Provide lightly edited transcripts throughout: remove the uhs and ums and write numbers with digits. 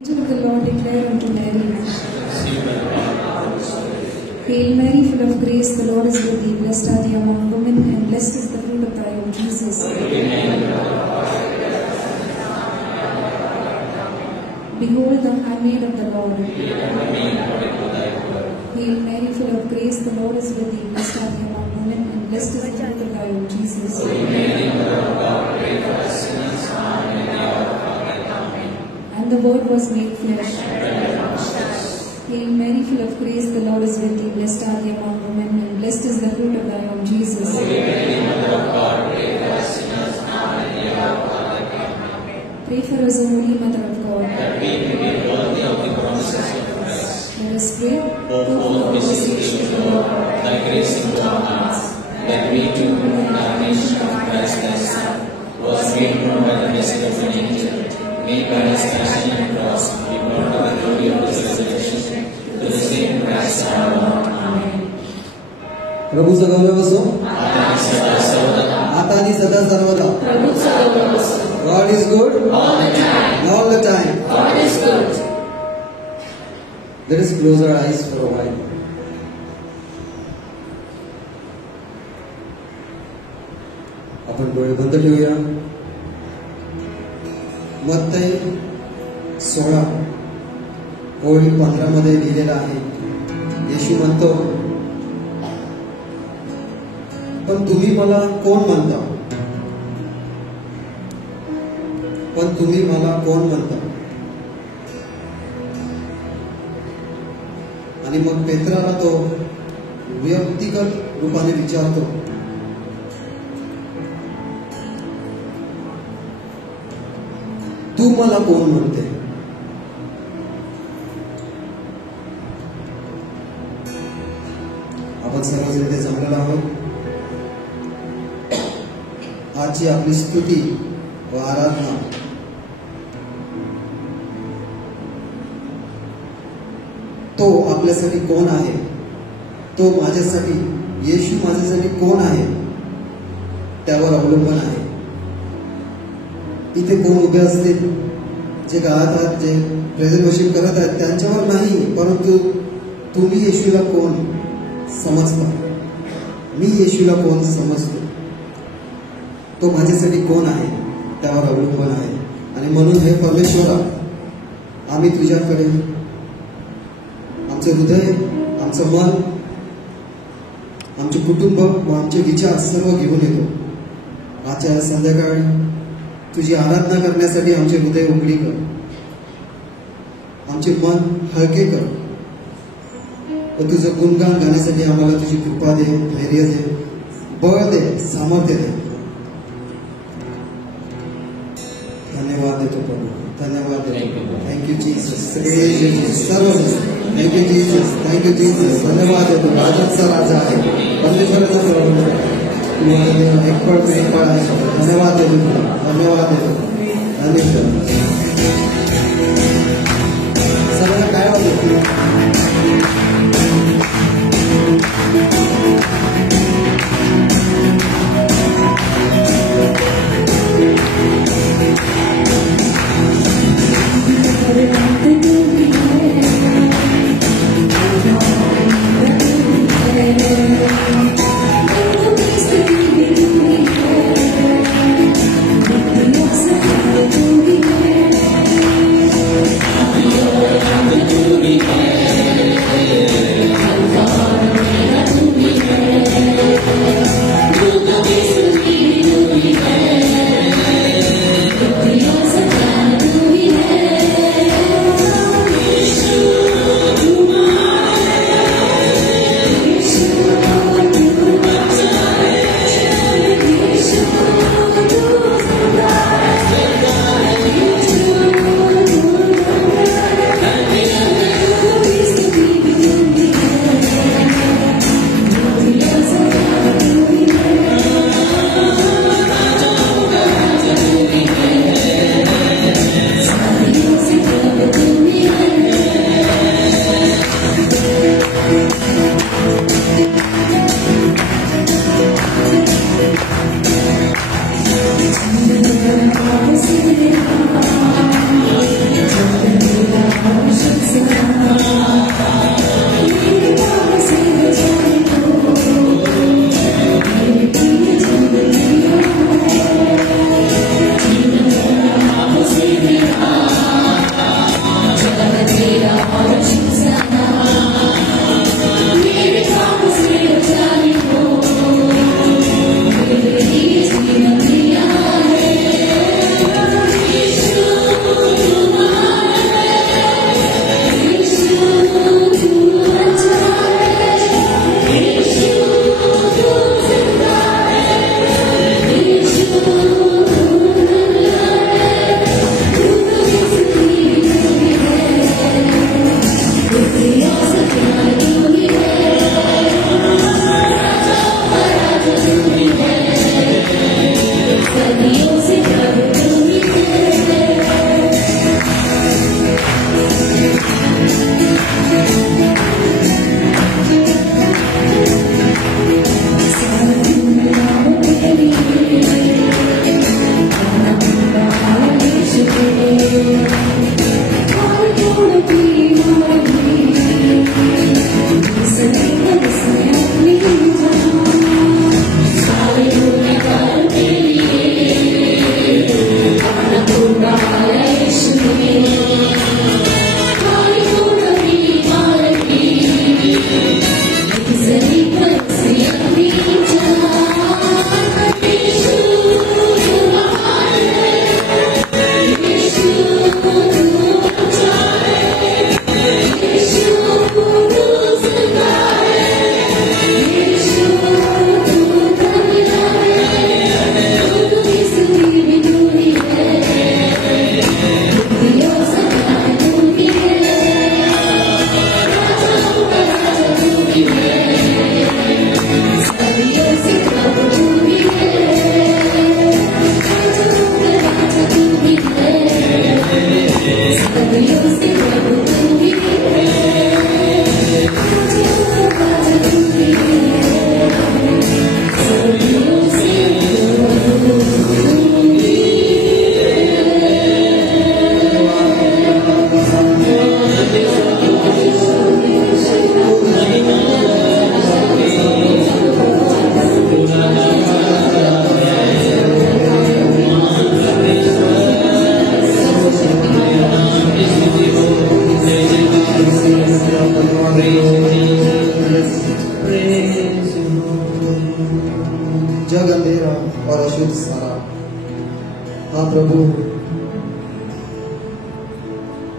Angel of the Lord declared unto Mary, Hail Mary, full of grace, the Lord is with thee. Blessed art thou among women, and blessed is the fruit of thy womb, Jesus. Behold, the handmaid of the Lord. Hail Mary, full of grace, the Lord is with thee. Blessed art thou among women, and blessed is the fruit of thy womb, Jesus. And the Word was made flesh. Hail Mary, full of grace, the Lord is with thee. Blessed art thou among women, and blessed is the fruit of thy womb, Jesus. Pray for us, O Holy Mother of God. That we may be worthy of the promises of Christ. Let us pray. O full of beseech the Lord, thy grace into our hearts, that we too, in the incarnation of Christ thy Son, was made known by the message of an angel, made by his passion and cross, be brought to the glory of his resurrection, to the same Christ our Lord. Amen. प्रभूचं गौरव असो आता आणि सदा सर्वदा. God is good all the time. God is good. Let us close our eyes for a while. आपण डोळे बंद ठेवूया. मत्तई 16 ओळी 15 मध्ये लिहिलेलं आहे. येशू म्हणतो, पण तुम्ही मला कोण म्हणता? पण तुम्ही मला कोण म्हणता? आणि मग पेत्राला तो व्यक्तिगत रूपाने विचारतो, तू मला कोण म्हणते? आपण सर्वजण इथे जमलेलो आहोत. आजची आपली स्तुती व आराधना तो आपल्यासाठी कोण आहे, तो माझ्यासाठी, येशू माझ्यासाठी कोण आहे, त्यावर अवलंबून आहे. इथे कोण उभे असतील, जे गात आहेत, जे प्रेझेंट वर्शिप करत आहेत, त्यांच्यावर नाही, परंतु तुम्ही येशूला कोण समजता, मी येशूला कोण समजतो, तो माझ्यासाठी कोण आहे, त्यावर अवलंबून आहे. आणि म्हणून हे परमेश्वरा, आम्ही तुझ्याकडे आमचे हृदय, आमचं मन, आमचे कुटुंब व आमचे विचार सर्व घेऊन येतो. आजच्या संध्याकाळी तुझी आराधना करण्यासाठी आमचे हृदय उघडी कर, आमचे मन हलके कर व तुझं गुणगान गाण्यासाठी आम्हाला तुझी कृपा दे, धैर्य दे, बळ दे, सामर्थ्य दे. धन्यवाद देतो प्रभू, धन्यवाद देतो. Thank you Jesus. सर्व थँक्यू जीसस, थँक्यू जीसस. धन्यवाद देतो. राजाचा राजा आहे, परमेश्वराचा प्रभू, एकपळ प्रेमळ आहे. धन्यवाद देतो, धन्यवाद देतो, धन्यवाद. सर्वांना काय वाटतं? Thank you. प्रभु,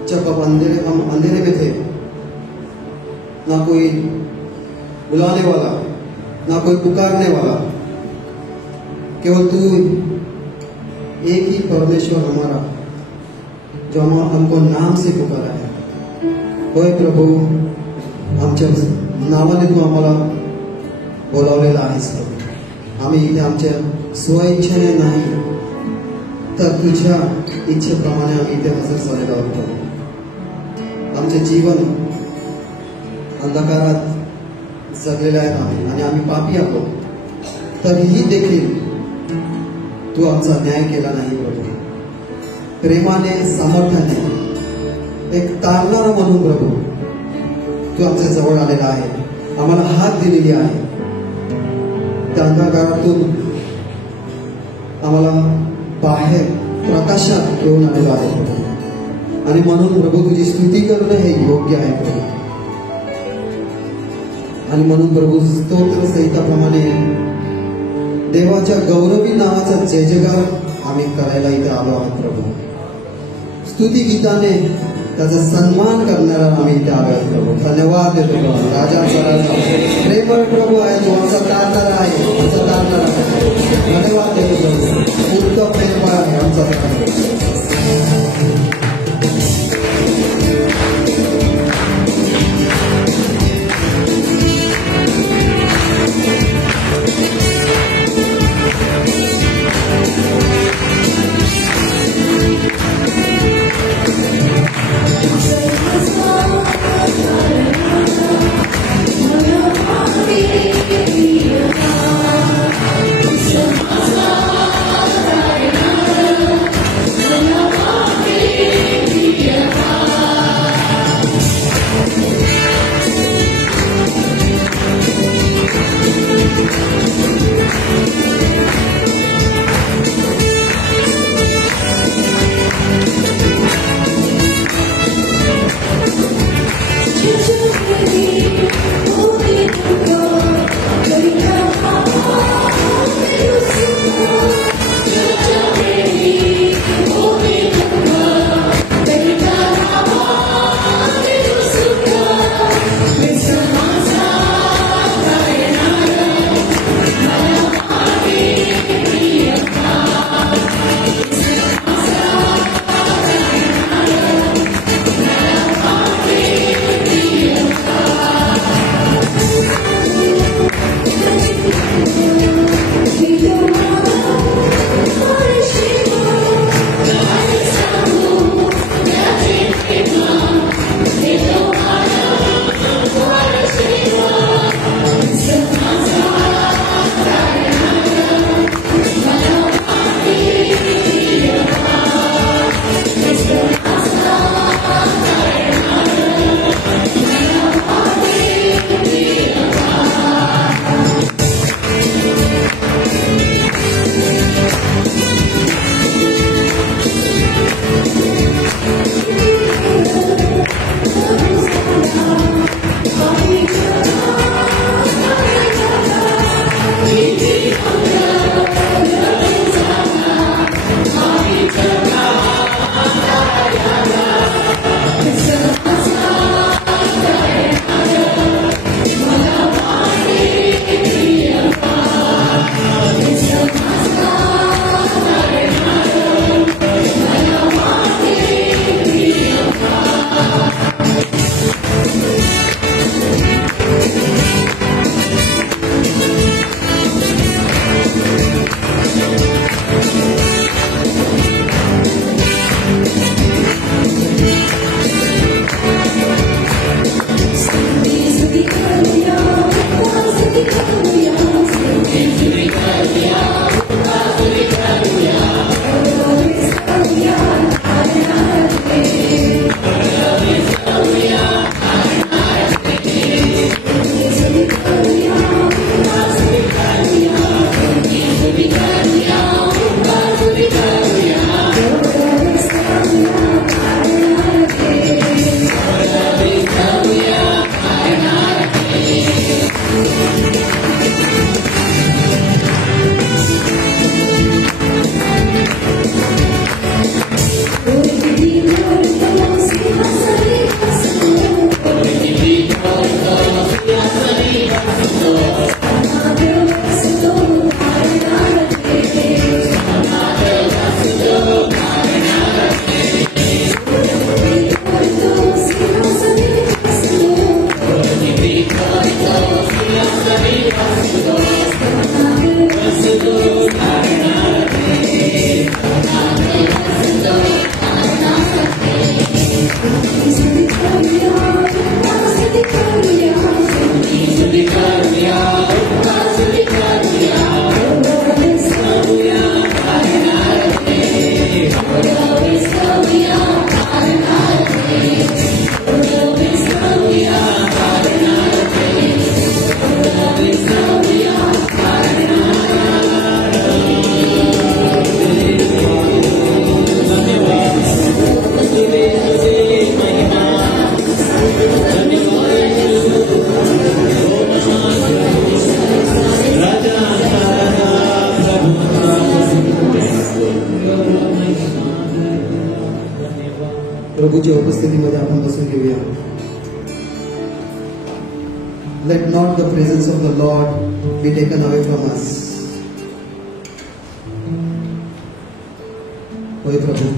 जब हम अंधेरे में थे, ना कोई बुलाने वाला, ना कोई पुकारने वाला, केवल तू एक ही परमेश्वर हमारा, जो हमको नाम से पुकारा है. होय प्रभू, आमच्या नावाने तू आम्हाला बोलावलेला आहेस. आम्ही इथे आमच्या स्वइच्छेने नाही, तर तुझ्या इच्छेप्रमाणे आम्ही इथे हजर झालेलो आहोत. आमचे जीवन अंधकारात जगलेले आहे आणि आम्ही पापी आहोत, तरीही देखील तू आमचा न्याय केला नाही प्रभू. प्रेमाने, सामर्थ्याने, एक तारणारा म्हणून प्रभू तू आमच्या जवळ आलेला आहे, आम्हाला हात दिलेली आहे. त्या अंधकारातून आम्हाला बाहेर प्रकाशात घेऊन आलेलो आहे प्रभू. आणि म्हणून प्रभू तुझी स्तुती करणं हे योग्य आहे प्रभू. आणि म्हणून प्रभू स्तोत्र संहिताप्रमाणे देवाच्या गौरवी नावाचा जय जयकार आम्ही करायला इथे आलो आहोत प्रभू. स्तुती गीताने त्याचा सन्मान करणारा आम्ही इथे आलो आहोत प्रभू. धन्यवाद देतो प्रभू. राजाचा राजा प्रेमळ प्रभू आहे, तो आमचा तारणारा आहे, आमचा तारणारा आहे. धन्यवाद देतो प्रभू. उत्तम प्रेमळ आहे आमचा तारणारा. तुझ्या उपस्थितीमध्ये आपण बसून घेऊया. Let not the presence of the Lord be taken away from us. होय प्रभू,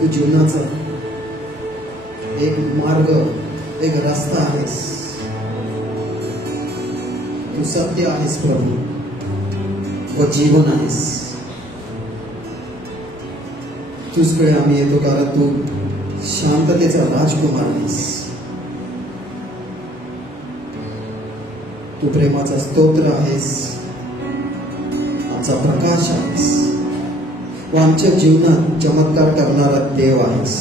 तू जीवनाचा एक मार्ग, एक रस्ता आहेस. तू सत्य आहेस प्रभू व जीवन आहेस. तुझकडे आम्ही येतो कारण तू शांततेचा राजकुमार आहेस. तू प्रेमाचा स्तोत्र आहेस, आमचा प्रकाश आहेस व आमच्या जीवनात चमत्कार करणारा देव आहेस.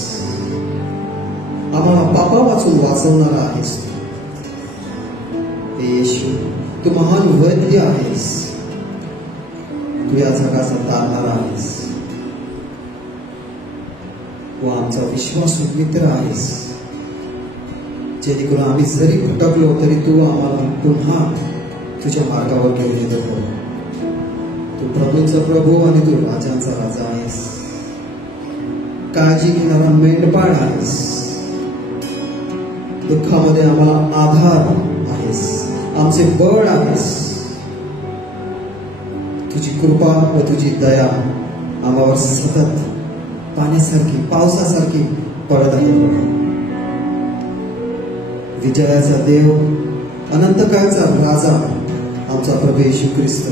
आम्हाला पापापासून वाचवणारा आहेस. येशू, तू महान वैद्य आहेस. तू या जगाचा तारणारा आहेस व आमचा विश्वासू मित्र आहेस. जेणेकरून आम्ही जरी भटकलो तरी तू आम्हाला पुन्हा तुझ्या मार्गावर घेऊन येतो. तू प्रभूंचा प्रभू आणि तू राजांचा राजा आहेस. काळजी घेणारा मेंढपाळ आहेस. दुःखामध्ये आम्हाला आधार आहेस, आमचे बळ आहेस. तुझी कृपा व तुझी दया आम्हावर सतत पाण्यासारखी, पावसासारखी पडत आहे. विजयाचा देव, अनंत काळचा राजा आमचा प्रभू येशू ख्रिस्त,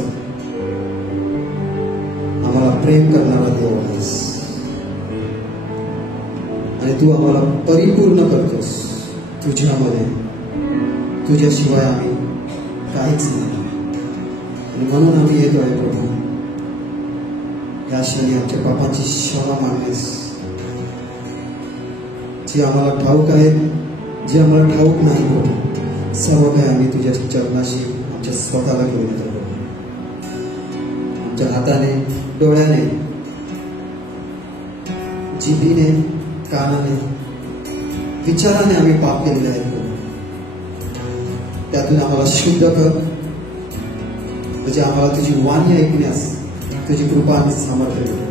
आम्हाला प्रेम करणारा देव आहेस आणि तू आम्हाला परिपूर्ण करतोस तुझ्यामध्ये. तुझ्याशिवाय आम्ही काहीच नाही आणि म्हणून आम्ही येतो आहे प्रभू. या क्षणी आमच्या पापांची क्षमा मागण्यास, जी आम्हाला ठाऊक आहे, जे आम्हाला ठाऊक नाही प्रभू, सर्व काही आम्ही तुझ्या चरणाशी आमच्या स्वतःला घेऊन येतो. आमच्या हाताने, डोळ्याने, जिभीने, कानाने, विचाराने आम्ही पाप केलेले आहे. त्यातून आम्हाला शुद्ध कर, म्हणजे आम्हाला तुझी वाणी ऐकण्यास तुझी कृपा आणि सामर्थ्य दे.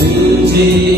तुझी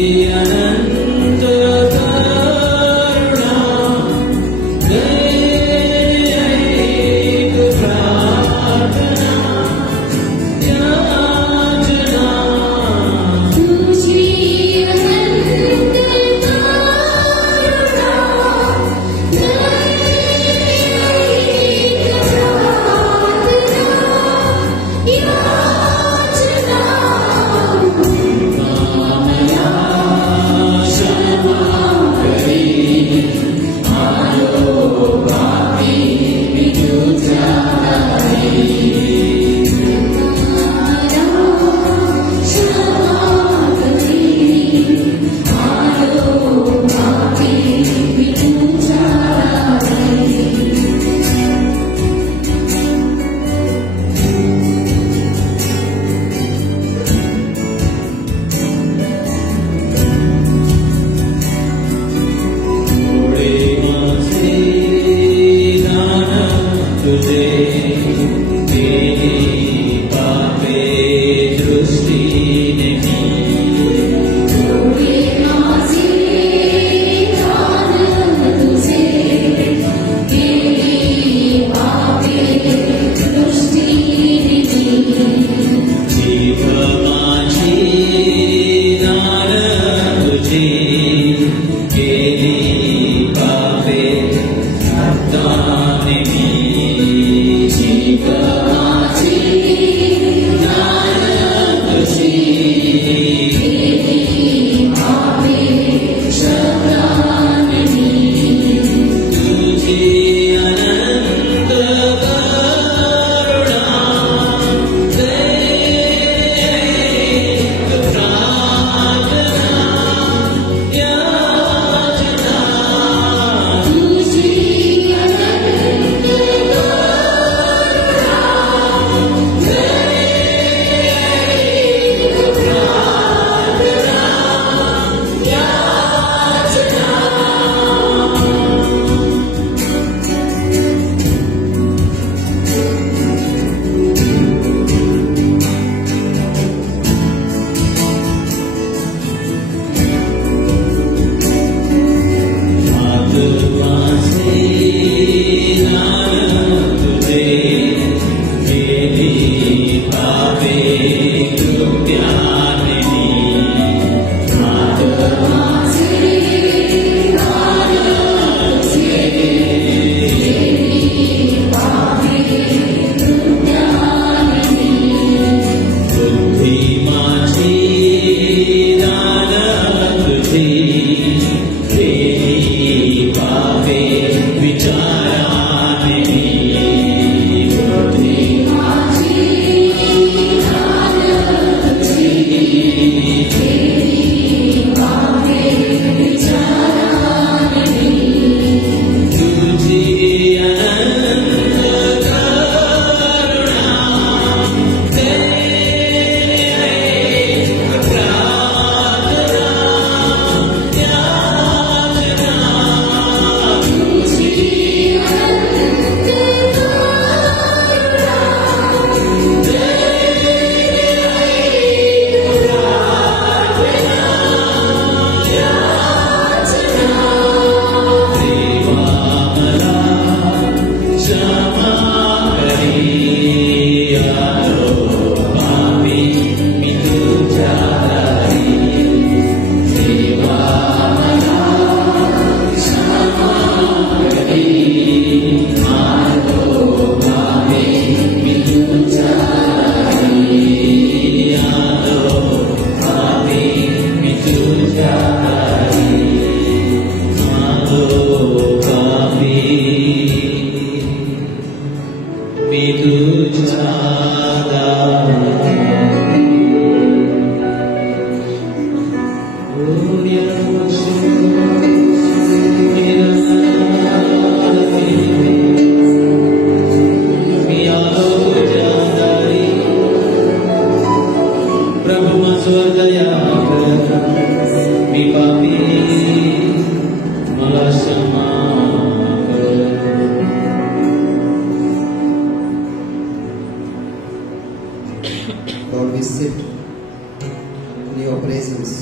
Lord, we sit in your presence.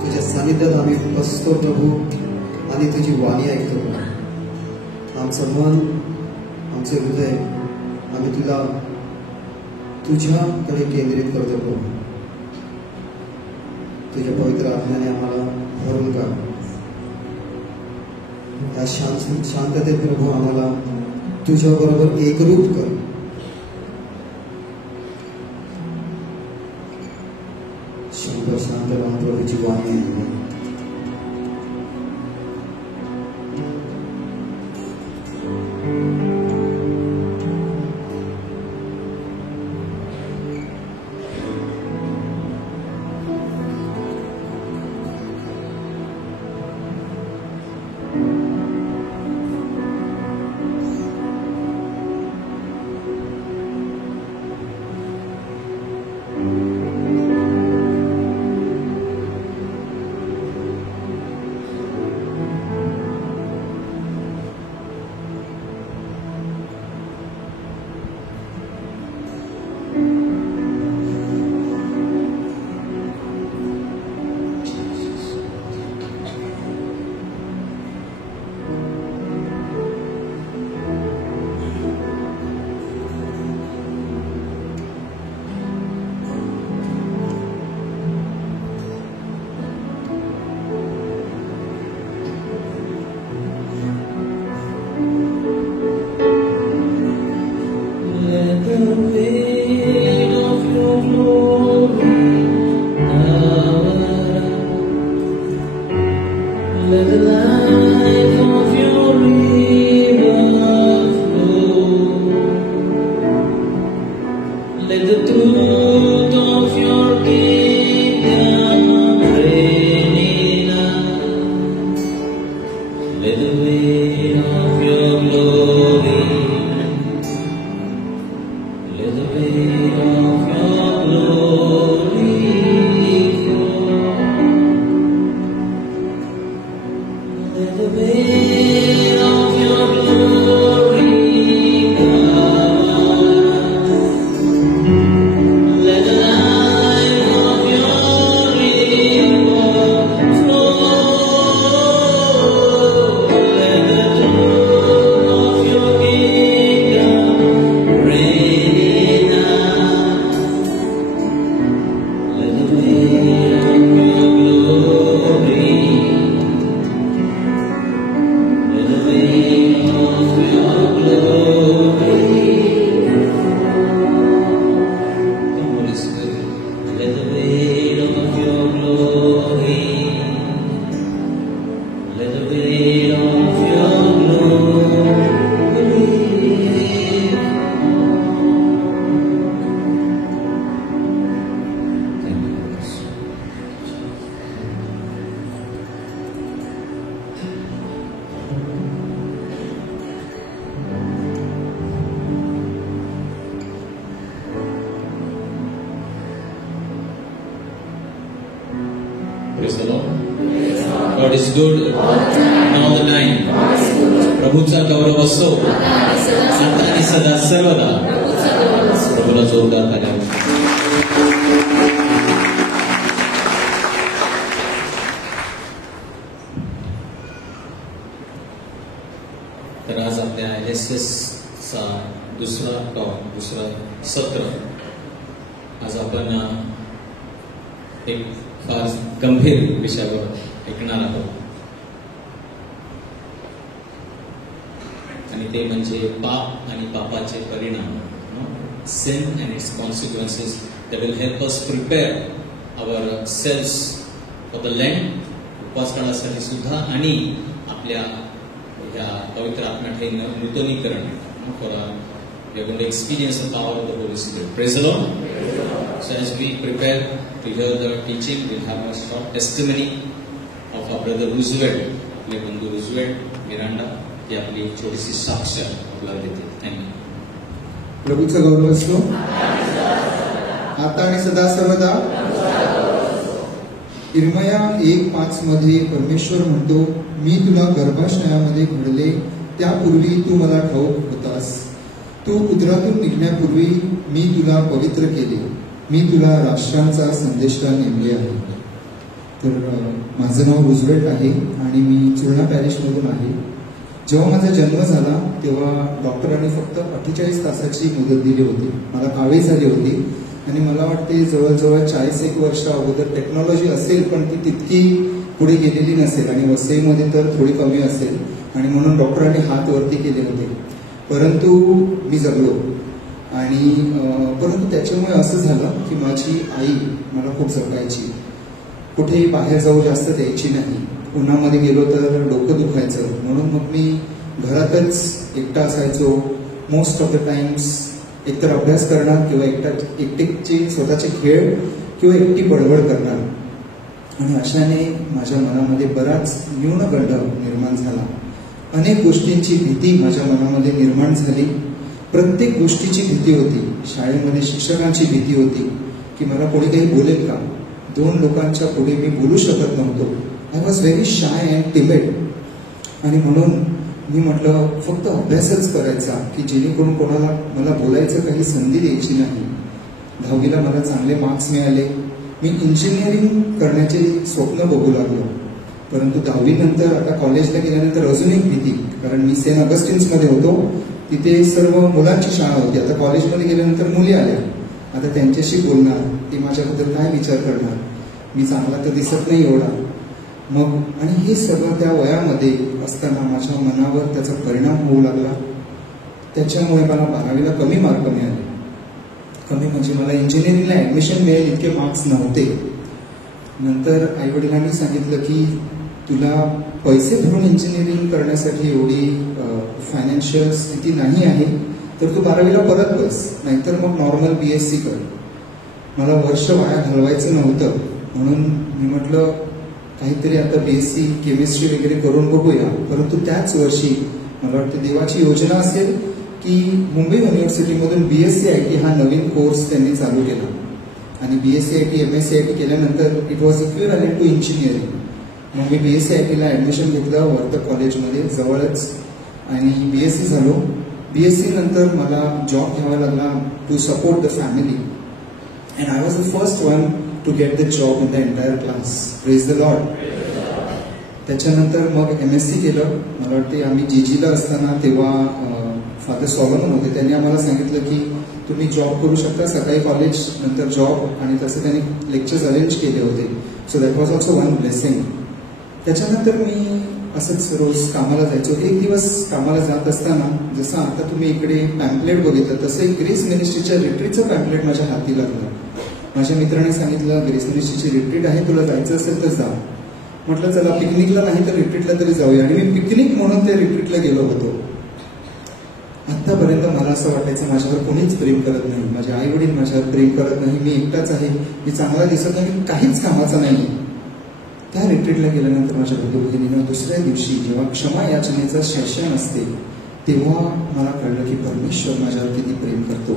तुझ्या सानिध्यात आम्ही बसतो प्रभू आणि तुझी वाणी ऐकतो. आमचं मन, आमचे हृदय आम्ही तुझ्याकडे केंद्रित करतो प्रभू. तुझ्या पवित्र आत्म्याने आम्हाला भरून का त्या शांततेत प्रभू आम्हाला तुझ्याबरोबर एकरूप कर. शंभर शांत राहून प्रभूची वाणी ऐकू. Praise the Lord. God is good and all the time. प्रभूचा गौरव असो आता आणि सदा सर्वदा. प्रभूला जोरदार ताली. तर आज आपल्या LSS चा दुसरा सत्र. आज आपण एक फार गंभीर विषयावर ऐकणार आहोत आणि ते म्हणजे पाप आणि पापाचे परिणाम. Sin and its consequences that will help us prepare ourselves for the Lent, उपवास काळासाठी सुद्धा, आणि आपल्या या पवित्र आत्म्याचे नूतनीकरण. We are going to experience the power of the Holy Spirit. Praise the Lord. So as we prepare to hear the teaching, we'll have a short testimony of our brother Roosevelt, आपले बंधू Roosevelt Miranda. ती आपली छोटीशी साक्ष आपल्याला देते. Thank you. प्रभूचा गौरव असो आता आणि सदा सर्वदा. इर्मया 1:5 मध्ये परमेश्वर म्हणतो, मी तुला गर्भाशयामध्ये घडले त्यापूर्वी तू मला ठाऊक होतास. तू उदरातून निघण्यापूर्वी मी तुला पवित्र केले, मी तुला राष्ट्रांचा संदेशला नेमले आहे. तर माझं नाव रुझवेल्ट आहे आणि मी चुरणा पॅरिशमधून आहे. जेव्हा माझा जन्म झाला तेव्हा डॉक्टरांनी फक्त 48 तासाची मुदत दिली होती. मला कावीळ झाली होती आणि मला वाटते जवळजवळ 41 वर्ष अगोदर टेक्नॉलॉजी असेल पण ती तितकी पुढे गेलेली नसेल आणि वसईमध्ये तर थोडी कमी असेल आणि म्हणून डॉक्टरांनी हात वरती केले होते. परंतु मी जगलो आणि परंतु त्याच्यामुळे असं झालं की माझी आई मला खूप जगायची. कुठेही बाहेर जाऊ जास्त द्यायची नाही. उन्हामध्ये गेलो तर डोकं दुखायचं म्हणून मग मी घरातच एकटा असायचो. मोस्ट ऑफ द टाइम्स एकतर अभ्यास करणार किंवा एकटेचे स्वतःचे खेळ किंवा एकटी बडबड करणार. आणि अशाने माझ्या मनामध्ये बराच न्यूनगंड निर्माण झाला. अनेक गोष्टींची भीती माझ्या मनामध्ये निर्माण झाली. प्रत्येक गोष्टीची भीती होती. शाळेमध्ये शिक्षकांची भीती होती की मला कोणी काही बोलेल का. 2 लोकांच्या पुढे मी बोलू शकत नव्हतो. I was very shy and timid. आणि म्हणून मी म्हटलं फक्त अभ्यासच करायचा की जेणेकरून कोणाला मला बोलायचं काही संधी द्यायची नाही. 10वीला मला चांगले मार्क्स मिळाले. मी इंजिनिअरिंग करण्याचे स्वप्न बघू लागलो. परंतु 10वी नंतर आता कॉलेजला गेल्यानंतर अजून एक भीती, कारण मी सेंट ऑगस्टिन्समध्ये होतो. तिथे सर्व मुलांची शाळा होती. आता कॉलेजमध्ये गेल्यानंतर मुली आल्या. आता त्यांच्याशी बोलणार, ते माझ्याबद्दल काय विचार करणार, मी चांगला तर दिसत नाही एवढा. मग आणि हे सगळं त्या वयामध्ये असताना माझ्या मनावर त्याचा परिणाम होऊ लागला. त्याच्यामुळे मला 12वीला कमी मार्क मिळाले. कमी म्हणजे मला इंजिनिअरिंगला ऍडमिशन मिळेल इतके मार्क्स नव्हते. नंतर आईवडिलांनी सांगितलं की तुला पैसे भरून इंजिनिअरिंग करण्यासाठी एवढी फायनान्शियल स्थिती नाही आहे, तर तू 12वीला परत बस, नाहीतर मग नॉर्मल BSc कर. मला वर्ष वाया घालवायचं नव्हतं म्हणून मी म्हटलं काहीतरी आता BSc केमिस्ट्री वगैरे करून बघूया. परंतु त्याच वर्षी मला वाटतं देवाची योजना असेल की मुंबई युनिव्हर्सिटीमधून BSc IT हा नवीन कोर्स त्यांनी चालू केला. आणि BSc IT MSc IT केल्यानंतर it was equivalent to engineering. मग मी BSc IT ला ऍडमिशन घेतलं वर्तक कॉलेजमध्ये जवळच आणि BSc झालो. BSc नंतर मला जॉब घ्यावा लागला to support the family and I was the first one to get the job in the entire class. Praise the Lord. त्याच्यानंतर मग MSc केलं. मला वाटते आम्ही GGला असताना तेव्हा फादर सॉलोमन होते. त्यांनी आम्हाला सांगितलं की तुम्ही जॉब करू शकता, सकाळी कॉलेज नंतर जॉब, आणि तसं त्यांनी लेक्चर्स अरेंज केले होते. So that was also one blessing. त्याच्यानंतर मी असंच रोज कामाला जायचो. एक दिवस कामाला जात असताना जसं आता तुम्ही इकडे पॅम्पलेट बघितलं तसं एक ग्रेस मिनिस्ट्रीच्या रिट्रीटचं पॅम्पलेट माझ्या हाती लागलं. माझ्या मित्राने सांगितलं ग्रेस मिनिस्ट्रीची रिट्रीट आहे, तुला जायचं असेल तर जा. म्हटलं चला पिकनिकला नाही तर रिट्रीटला तरी जाऊया. आणि मी पिकनिक म्हणून त्या रिट्रीटला गेलो होतो. आतापर्यंत मला असं वाटायचं माझ्यावर कोणीच प्रेम करत नाही, माझे आई वडील माझ्यावर प्रेम करत नाही, मी एकटाच आहे, मी चांगला दिसत नाही, मी काहीच कामाचा नाही. त्या रिट्रीटला गेल्यानंतर माझ्या बहिणीनं दुसऱ्या दिवशी जेव्हा क्षमा याचनेचं सेशन असते तेव्हा मला कळलं की परमेश्वर माझ्यावर किती प्रेम करतो,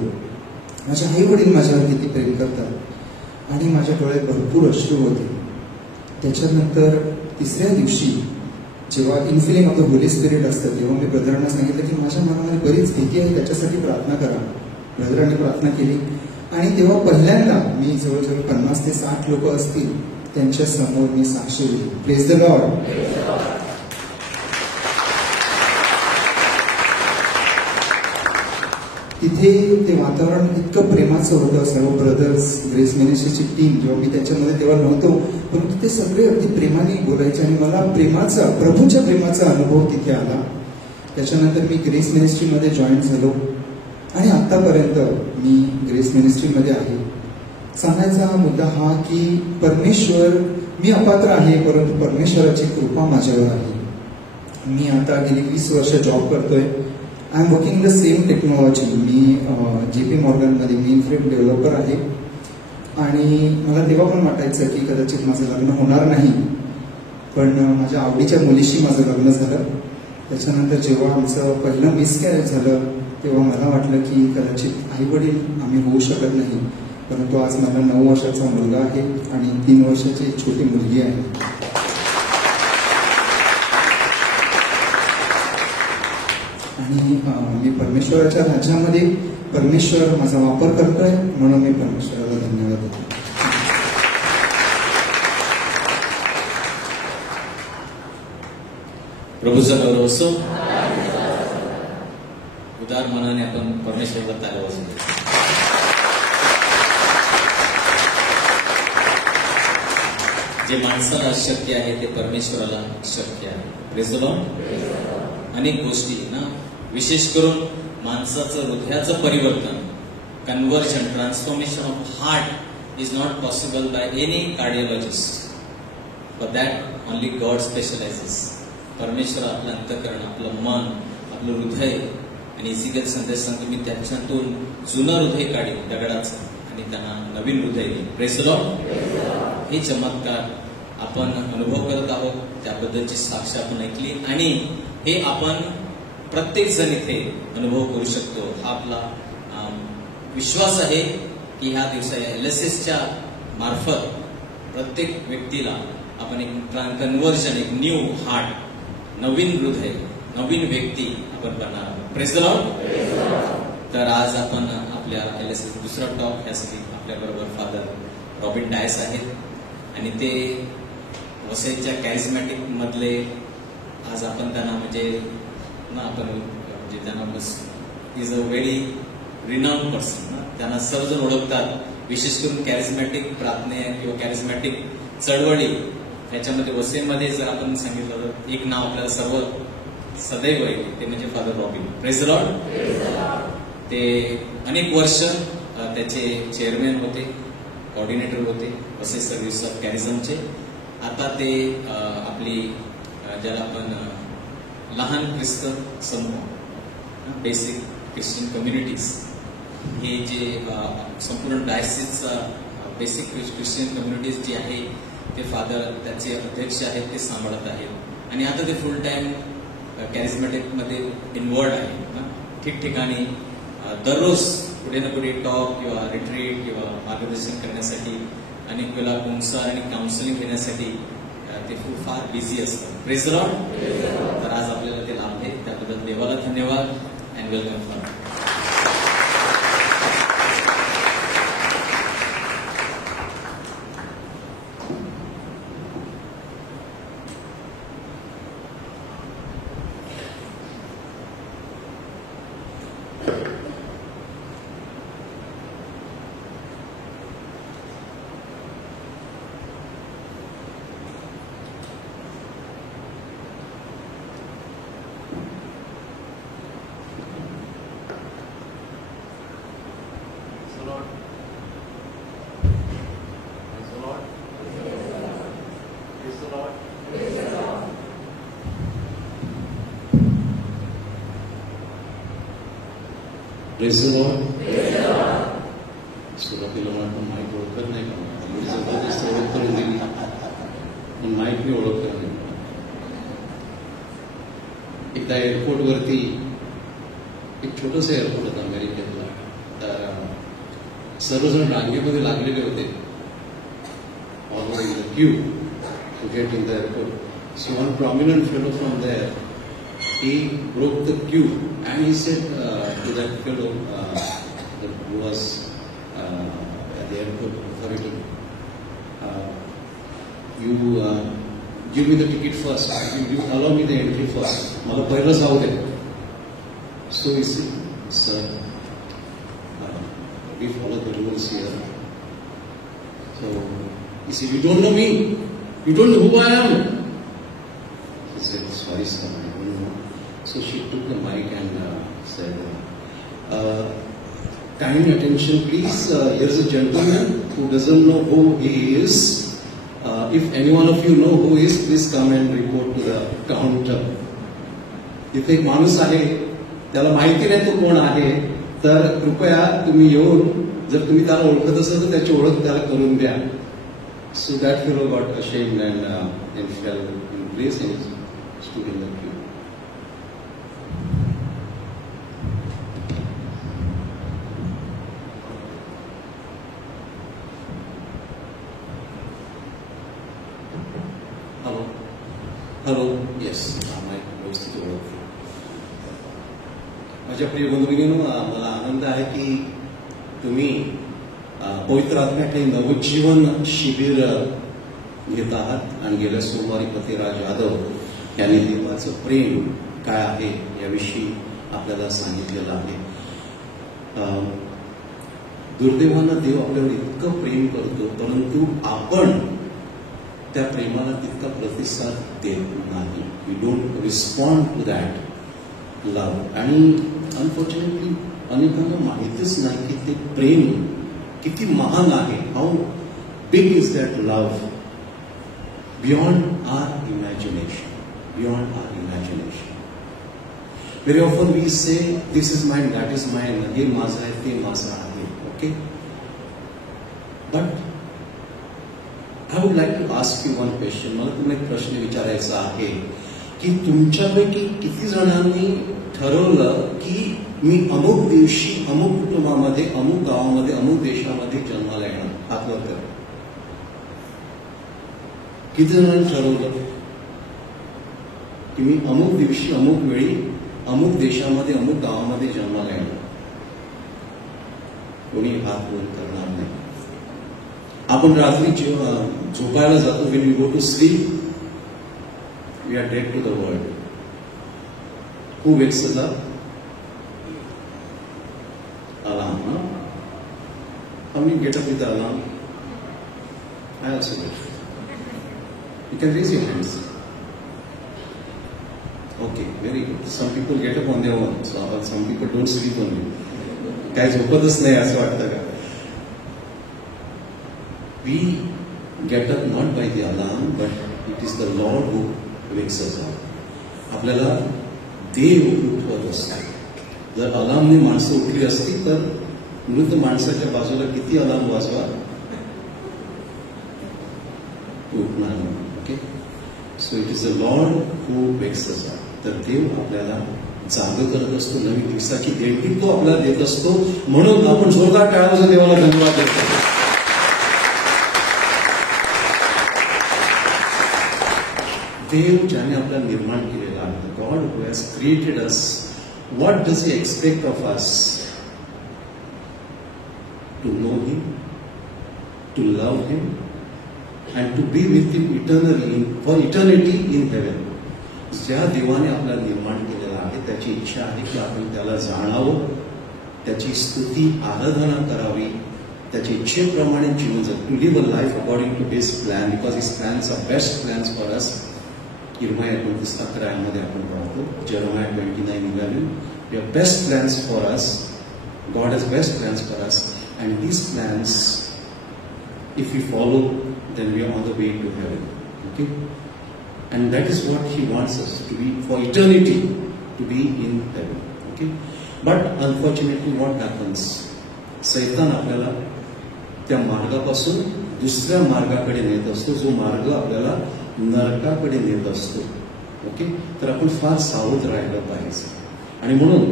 माझे आई वडील माझ्यावर किती प्रेम करतात. आणि माझ्या डोळ्यात भरपूर अश्रू होते. त्याच्यानंतर तिसऱ्या दिवशी जेव्हा इन्फिलिंग ऑफ द होली स्पिरिट असतं तेव्हा मी ब्रदरांना सांगितलं की माझ्या मनामध्ये बरीच भीती आहे, त्याच्यासाठी प्रार्थना करा. ब्रदरांनी प्रार्थना केली आणि तेव्हा पहिल्यांदा मी जवळजवळ 50 ते 60 लोक असतील त्यांच्या समोर मी साक्षी दिली. Praise the Lord. तिथे ते वातावरण इतकं प्रेमाचं होतं. सर्व ब्रदर्स, ग्रेस मिनिस्ट्रीची टीम, जेव्हा मी त्याच्यामध्ये तेव्हा नव्हतो परंतु ते सगळे अगदी प्रेमाने बोलायचे आणि मला प्रेमाचा, प्रभूच्या प्रेमाचा अनुभव तिथे आला. त्याच्यानंतर मी ग्रेस मिनिस्ट्रीमध्ये जॉईन झालो आणि आतापर्यंत मी ग्रेस मिनिस्ट्रीमध्ये आहे. सांगायचा मुद्दा हा की परमेश्वर, मी अपात्र आहे परंतु परमेश्वराची कृपा माझ्यावर आहे. मी आता गेली 20 वर्ष जॉब करतोय. I am working the same technology. मी JP मॉर्गनमध्ये मेन फ्रेम डेव्हलपर आहे. आणि मला तेव्हा पण वाटायचं की कदाचित माझं लग्न होणार नाही, पण माझ्या आवडीच्या मुलीशी माझं लग्न झालं. त्याच्यानंतर जेव्हा आमचं पहिलं मिसकॅरेज झालं तेव्हा मला वाटलं की कदाचित आई वडील आम्ही होऊ शकत नाही. परंतु आज मला 9 वर्षाचा मुलगा आहे आणि 3 वर्षाची छोटी मुलगी आहे. आणि मी परमेश्वराच्या राज्यामध्ये परमेश्वर माझा वापर करतोय, म्हणून मी परमेश्वराला धन्यवाद देतो. प्रभूचा गौरव असो. उदार मनाने आपण परमेश्वराला तारा वाजवू. जे माणसाला अशक्य आहे ते परमेश्वराला शक्य आहे. Praise the Lord. अनेक गोष्टी ना, विशेष करून माणसाचं हृदयाचं परिवर्तन, conversion, transformation of heart is not possible by any cardiologist. For that only God specialises. परमेश्वर आपलं अंतःकरण, आपलं मन, आपलं हृदय, आणि इसिकल संदेश सांगतो मी त्याच्यातून जुनं हृदय काढीन दगडाचं आणि त्यांना नवीन हृदय देईन. Praise the Lord. हे चमत्कार आपण अनुभव करत आहोत, त्याबद्दलची साक्ष आपण ऐकली आणि हे आपण प्रत्येक जण इथे अनुभव करू शकतो. हा आपला विश्वास आहे की ह्या दिवसा LSSच्या मार्फत प्रत्येक व्यक्तीला आपण एक कन्व्हर्जन, एक न्यू हार्ट, नवीन हृदय, नवीन व्यक्ती आपण बनणार आहोत. Praise the Lord. तर आज आपण आपल्या LSS दुसरा टॉक यासाठी आपल्याबरोबर फादर रॉबिन डायस आहेत आणि ते वसईच्या कॅरिझमॅटिक मधले आज आपण त्यांना म्हणजे त्यांना is a very renowned person. त्यांना सर्वजण ओळखतात. विशेष करून कॅरिझमॅटिक प्रार्थने किंवा कॅरिझमॅटिक चळवळी त्याच्यामध्ये वसईमध्ये जर आपण सांगितलं तर एक नाव आपल्याला सर्व सदैव आहे, ते म्हणजे father robin. Praise the Lord. ते अनेक वर्ष त्याचे चेअरमॅन होते, कोऑर्डिनेटर होते वसई सर्व्हिस ऑफ कॅरिझमचे. आता ते आपली ज्याला आपण लहान ख्रिस्त समूह, बेसिक ख्रिश्चन कम्युनिटीज, हे जे संपूर्ण डायसिसचा बेसिक ख्रिश्चन कम्युनिटीज जी आहे ते फादर त्याचे अध्यक्ष आहेत, ते सांभाळत आहेत आणि आता ते फुल टाइम कॅरिझमॅटिक मध्ये इन्व्हॉल्ड आहे. ठिकठिकाणी दररोज कुठे ना कुठे टॉक किंवा रिट्रीट किंवा मार्गदर्शन करण्यासाठी, अनेक वेळा कुंसार आणि काउन्सिलिंग घेण्यासाठी ते खूप फार बिझी असतात. Praise the Lord. तर आज आपल्याला ते लाभले, त्याबद्दल देवाला धन्यवाद and welcome for. Praise the Lord. सुरुवातीला वाटतं माईक ओळखत नाही का, जबरदस्त ओळख करून दिली पण माईक मी ओळखत नाही. एकदा एअरपोर्टवरती, एक छोटंसं एअरपोर्ट होतं अमेरिकेतला, तर सर्वजण रांगेमध्ये लागलेले होते, all in the queue to get in the airport. So one prominent fellow from there, he broke the queue and he said to that fellow who was at the airport authority, you give me the ticket first, you allow me the entry first, मला पहिलं जाऊ दे. So he said, sir, we follow the rules here. So he said, you don't know me, you don't know who I am. He said, sorry sir, I don't know. So she took the mic and said, kind attention please, here's a gentleman who doesn't know who he is. If any one of you know who he is, please come and report to the counter. इथे एक माणूस आहे, त्याला माहिती नाही तो कोण आहे, तर कृपया तुम्ही येऊन जर तुम्ही त्याला ओळखत असाल तर त्याची ओळख त्याला करून द्या. So that fellow got ashamed and fell in place and stood in the queue. Hello? Yes, my व्यवस्थित ओळख. माझ्या प्रिय बंधुभगिनींनो, मला आनंद आहे की तुम्ही पवित्र आत्म्याकडे नवजीवन शिबिर घेत आहात आणि गेल्या सोमवारी पतिराज जाधव यांनी देवाचं प्रेम काय आहे याविषयी आपल्याला सांगितलेलं आहे. दुर्दैवानं देव आपल्यावर इतकं प्रेम करतो, परंतु आपण त्या प्रेमाला तितका प्रतिसाद देत नाही. We don't respond to that love. आणि अनफॉर्च्युनेटली अनेकांना माहितीच नाही की ते प्रेम किती महान आहे. How big is that love beyond our imagination. Beyond our imagination. Very often we say this is mine, that is mine, हे माझं आहे, ते माझं आहे. Okay, but I would like to ask you one question. मला तुम्हाला एक प्रश्न विचारायचा आहे की तुमच्यापैकी किती जणांनी ठरवलं की मी अमुक दिवशी अमुक कुटुंबामध्ये, अमुक गावामध्ये, अमुक देशामध्ये जन्माला येणार? हात वर करा. किती जणांनी ठरवलं की मी अमुक दिवशी, अमुक वेळी, अमुक देशामध्ये, अमुक गावामध्ये जन्माला येणार? कोणी हात वर करणार नाही. आपण रात्री झोपायला जातो, when we go to sleep, we are dead to the world. Who wakes us up? Alarm. Huh? How many get up with the alarm? I also get. You can raise your hands. Okay, very good. Some people get up on their own, so some people don't sleep on you. काय झोपतच नाही असं वाटतं का? We get up not by the alarm, but it is the Lord who wakes us up. आपल्याला देव उठवत असतो. जर अलार्मने माणसं उठली असती तर मृत माणसाच्या बाजूला किती अलार्म वाजवा, उठणार नाही. Okay, so it is the Lord who wakes us up. तर देव आपल्याला जाग करत असतो, नवीन दिवसाची देणगी तो आपल्याला देत असतो. म्हणून आपण जोरदार टाळ्या देवाला धन्यवाद देतो. देव ज्याने आपल्याला निर्माण केलेला आहे, God who has created us, what does he expect of us? To know him, to love him, and to be with him eternally for eternity in heaven. ज्या देवाने आपल्याला निर्माण केलेला आहे त्याची इच्छा आहे की आपण त्याला जाणावं, त्याची स्तुती आराधना करावी, त्याच्या इच्छेप्रमाणे जीवन जगू. To live a life according to his plan, because his plans are best plans for us. Jeremiah 29:11 मध्ये आपण पाहतो, Jeremiah 29:11, your best plans for us, God has best plans for us, and these plans if you follow then we are on the way to heaven. Okay, and that is what he wants us to be for eternity, to be in heaven. Okay, but unfortunately what happens? सैतान आपल्याला त्या मार्गापासून दुसऱ्या मार्गाकडे नेत असतो, जो मार्ग आपल्याला नरकाकडे नेत असतो. ओके, तर आपण फार सावध राहायला पाहिजे. आणि म्हणून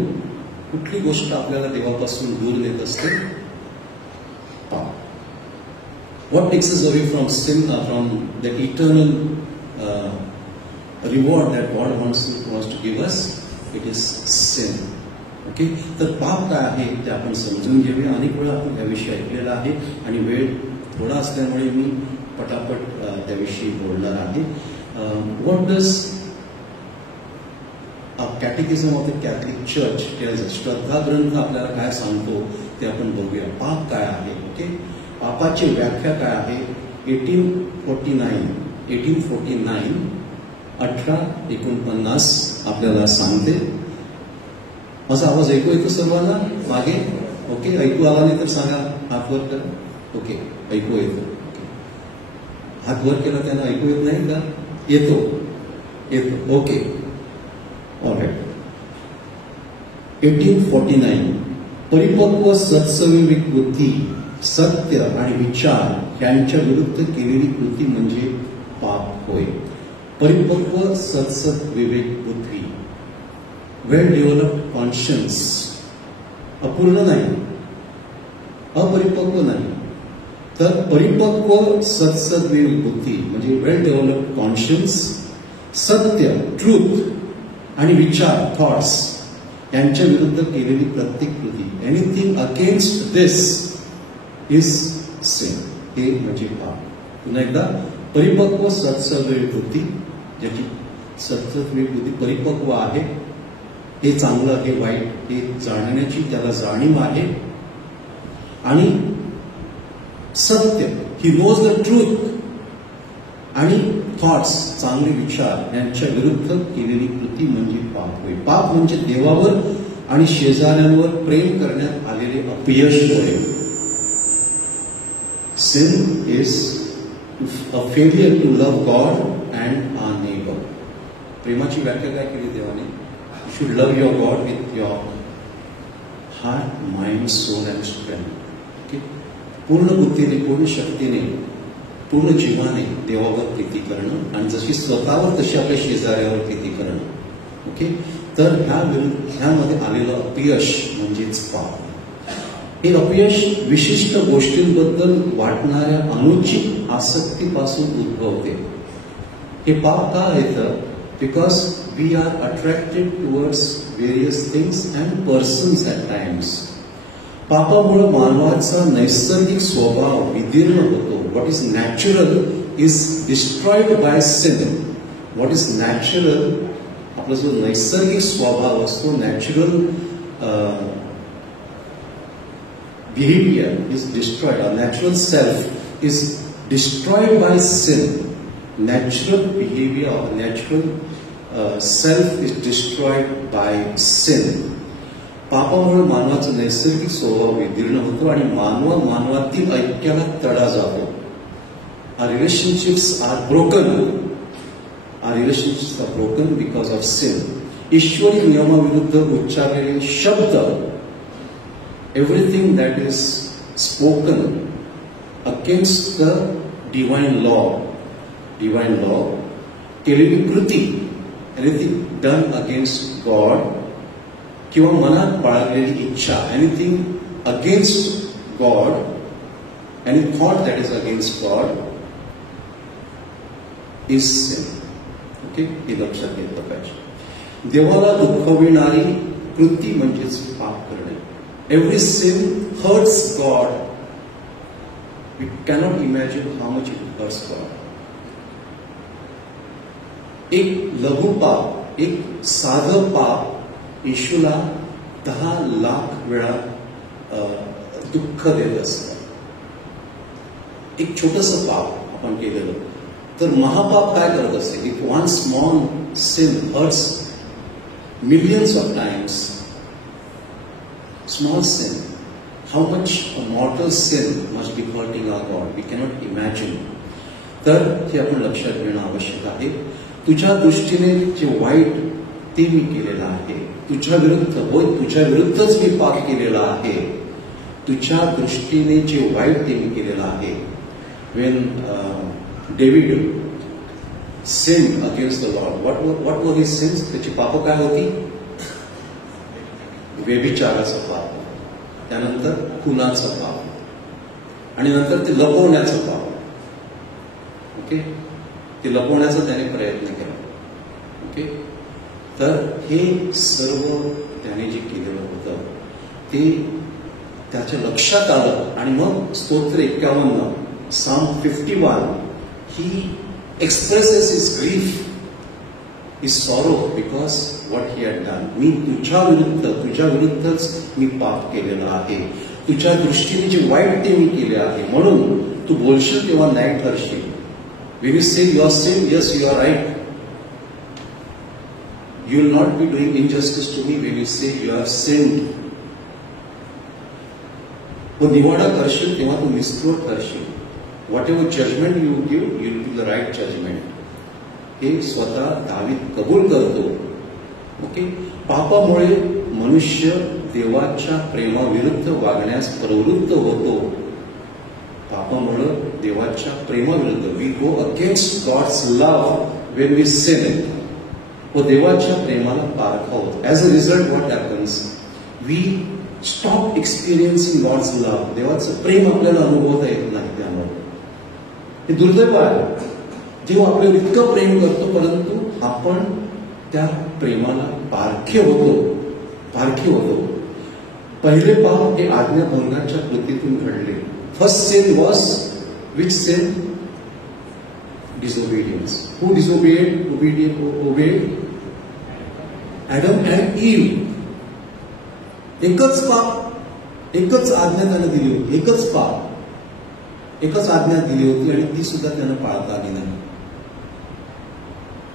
कुठली गोष्ट आपल्याला देवापासून दूर नेत असते? पाप. What takes us away from sin, from the eternal reward that God wants to give us? It is sin. Okay, तर पाप काय आहे ते आपण समजून घेऊया. अनेक वेळा आपण त्याविषयी ऐकलेला आहे आणि वेळ थोडा असल्यामुळे मी पटापट त्याविषयी बोलणार आहे. What does catechism of the Catholic Church tells us? श्रद्धा ग्रंथ आपल्याला काय सांगतो ते आपण बघूया. पाप काय आहे? ओके, पापाची व्याख्या काय आहे? 1849 1849 आपल्याला सांगते. माझा आवाज ऐकू येतो सर्वांना मागे? ओके, ऐकू आला नाही तर सांगा, हात वर करा. ओके, ऐकू येतो. हात वर केला त्यांना ऐकू येत नाही का? येतो, येतो. Okay, all right. 1849 परिपक्व सत्सविवेक बुद्धी, सत्य आणि विचार यांच्या विरुद्ध केलेली कृती म्हणजे पाप होय. परिपक्व सत्सविवेक बुद्धी, वेल डेव्हलप्ड कॉन्शियन्स, अपूर्ण नाही, अपरिपक्व नाही, तर परिपक्व सत्सविवेक बुद्धी म्हणजे वेल डेव्हलप्ड कॉन्शियन्स, सत्य ट्रूथ आणि विचार थॉट्स यांच्या विरुद्ध केलेली प्रत्येक कृती, anything against this is sin, हे म्हणजे पाप. पुन्हा एकदा, परिपक्व सत्सर्वी बुद्धी, ज्याची सत्सर्वी बुद्धी परिपक्व आहे, हे चांगलं हे वाईट हे जाणण्याची त्याला जाणीव आहे, आणि सत्य, ही नोज द ट्रूथ, आणि थॉट्स, चांगले विचार यांच्या विरुद्ध केलेली कृती म्हणजे पाप होय. पाप म्हणजे देवावर आणि शेजाऱ्यांवर प्रेम करण्यात आलेले अपयश होय. Sin is a failure to love God and our neighbour. प्रेमाची व्याख्या काय केली देवाने? You should love your God with your heart, mind, soul and strength. Okay, पूर्ण बुद्धीने, पूर्ण शक्तीने, पूर्ण जीवाने देवावर प्रीती करणं, आणि जशी स्वतःवर तशी आपल्या शेजाऱ्यावर प्रीती करणं. ओके, तर ह्यामध्ये आलेलं अपयश म्हणजेच पाप. हे अपयश विशिष्ट गोष्टींबद्दल वाटणाऱ्या अनुचित आसक्तीपासून उद्भवते. हे पाप का येतं? Because we are attracted towards various things and persons at times. पापामुळे मानवाचा नैसर्गिक स्वभाव विदीर्ण होतो. What is natural is destroyed by sin. What is natural, आपला जो नैसर्गिक स्वभाव असतो, natural behaviour is destroyed, natural self is destroyed by sin. Natural behaviour, natural self is destroyed by sin. पापामुळे मानवाचा नैसर्गिक स्वभाव विदीर्ण होतो आणि मानवातील ऐक्याला तडा जातो. Our relationships are broken. Our relationships are broken because of sin. ईश्वरी नियमाविरुद्ध उच्चारलेले शब्द, everything that is spoken against the divine law, केलेली कृती, anything done against God, किंवा मनात बाळगलेली इच्छा, anything against God, any thought that is against God is sin. Okay, हे लक्षात घेतलं पाहिजे. देवाला दुःखविणारी कृती म्हणजेच पाप करणे. Every sin hurts God. We cannot imagine how much it hurts God. एक लघु पाप, एक साधं पाप येशूला 10 लाख वेळा दुःख देत असतं. एक छोटस पाप आपण केलेलं, तर महापाप काय करत असते? If one small sin hurts millions of times, small sin, how much a mortal sin must be hurting our God, we cannot imagine. तर हे आपण लक्षात घेणं आवश्यक आहे. तुझ्या दृष्टीने जे वाईट ते मी केलेलं आहे, तुझ्या विरुद्ध, होय तुझ्या विरुद्धच मी पाप केलेला आहे. तुझ्या दृष्टीने जे वाईट ते मी केलेलं आहे. When David sin against the Lord, what were his sins? त्याची पाप काय होती? व्यभिचाराचं पाप, त्यानंतर खुनाचं पाप, आणि नंतर ते लपवण्याचं पाप. ओके, ते लपवण्याचा त्याने प्रयत्न केला. ओके, तर हे सर्व त्याने जे केलेलं होतं ते त्याच्या लक्षात आलं, आणि मग स्तोत्र 51, Psalm 51, he expresses his grief, his sorrow because what he had done. मी तुझ्या विरुद्धच मी पाप केलेलं आहे. तुझ्या दृष्टीने जे वाईट ते मी केले आहे, म्हणून तू बोलशील तेव्हा न्याय ठरशील. When you say you are sin, yes you are right. You will not be doing injustice to me when you say you have sinned. वो निवाडा करशील तेव्हा तू निष्ठुर करशील. Whatever judgment you give, you will be the right judgment. हे स्वतः दावीद कबूल करतो. ओके, पापामुळे मनुष्य देवाच्या प्रेमाविरुद्ध वागण्यास प्रवृत्त होतो. पापामुळे देवाच्या प्रेमाविरुद्ध, we go against God's love when we sin. व देवाच्या प्रेमाला पारखावतो. As a result what happens? We stop experiencing God's love. देवाचं प्रेम आपल्याला अनुभवता येत नाही. त्यामुळे हे दुर्दैव आहे. देव आपल्याला इतकं प्रेम करतो, परंतु आपण त्या प्रेमाला पारखे होतो. पारखी होतो. पहिले पाप हे आज्ञाभंगाच्या कृतीतून घडले. First sin was which sin? Disobedience. Who obeyed? Adam and Eve. एकच पाप, एकच आज्ञा त्यानं दिली होती. एकच पाप, एकच आज्ञा दिली होती आणि ती सुद्धा त्यानं पाळता आली नाही.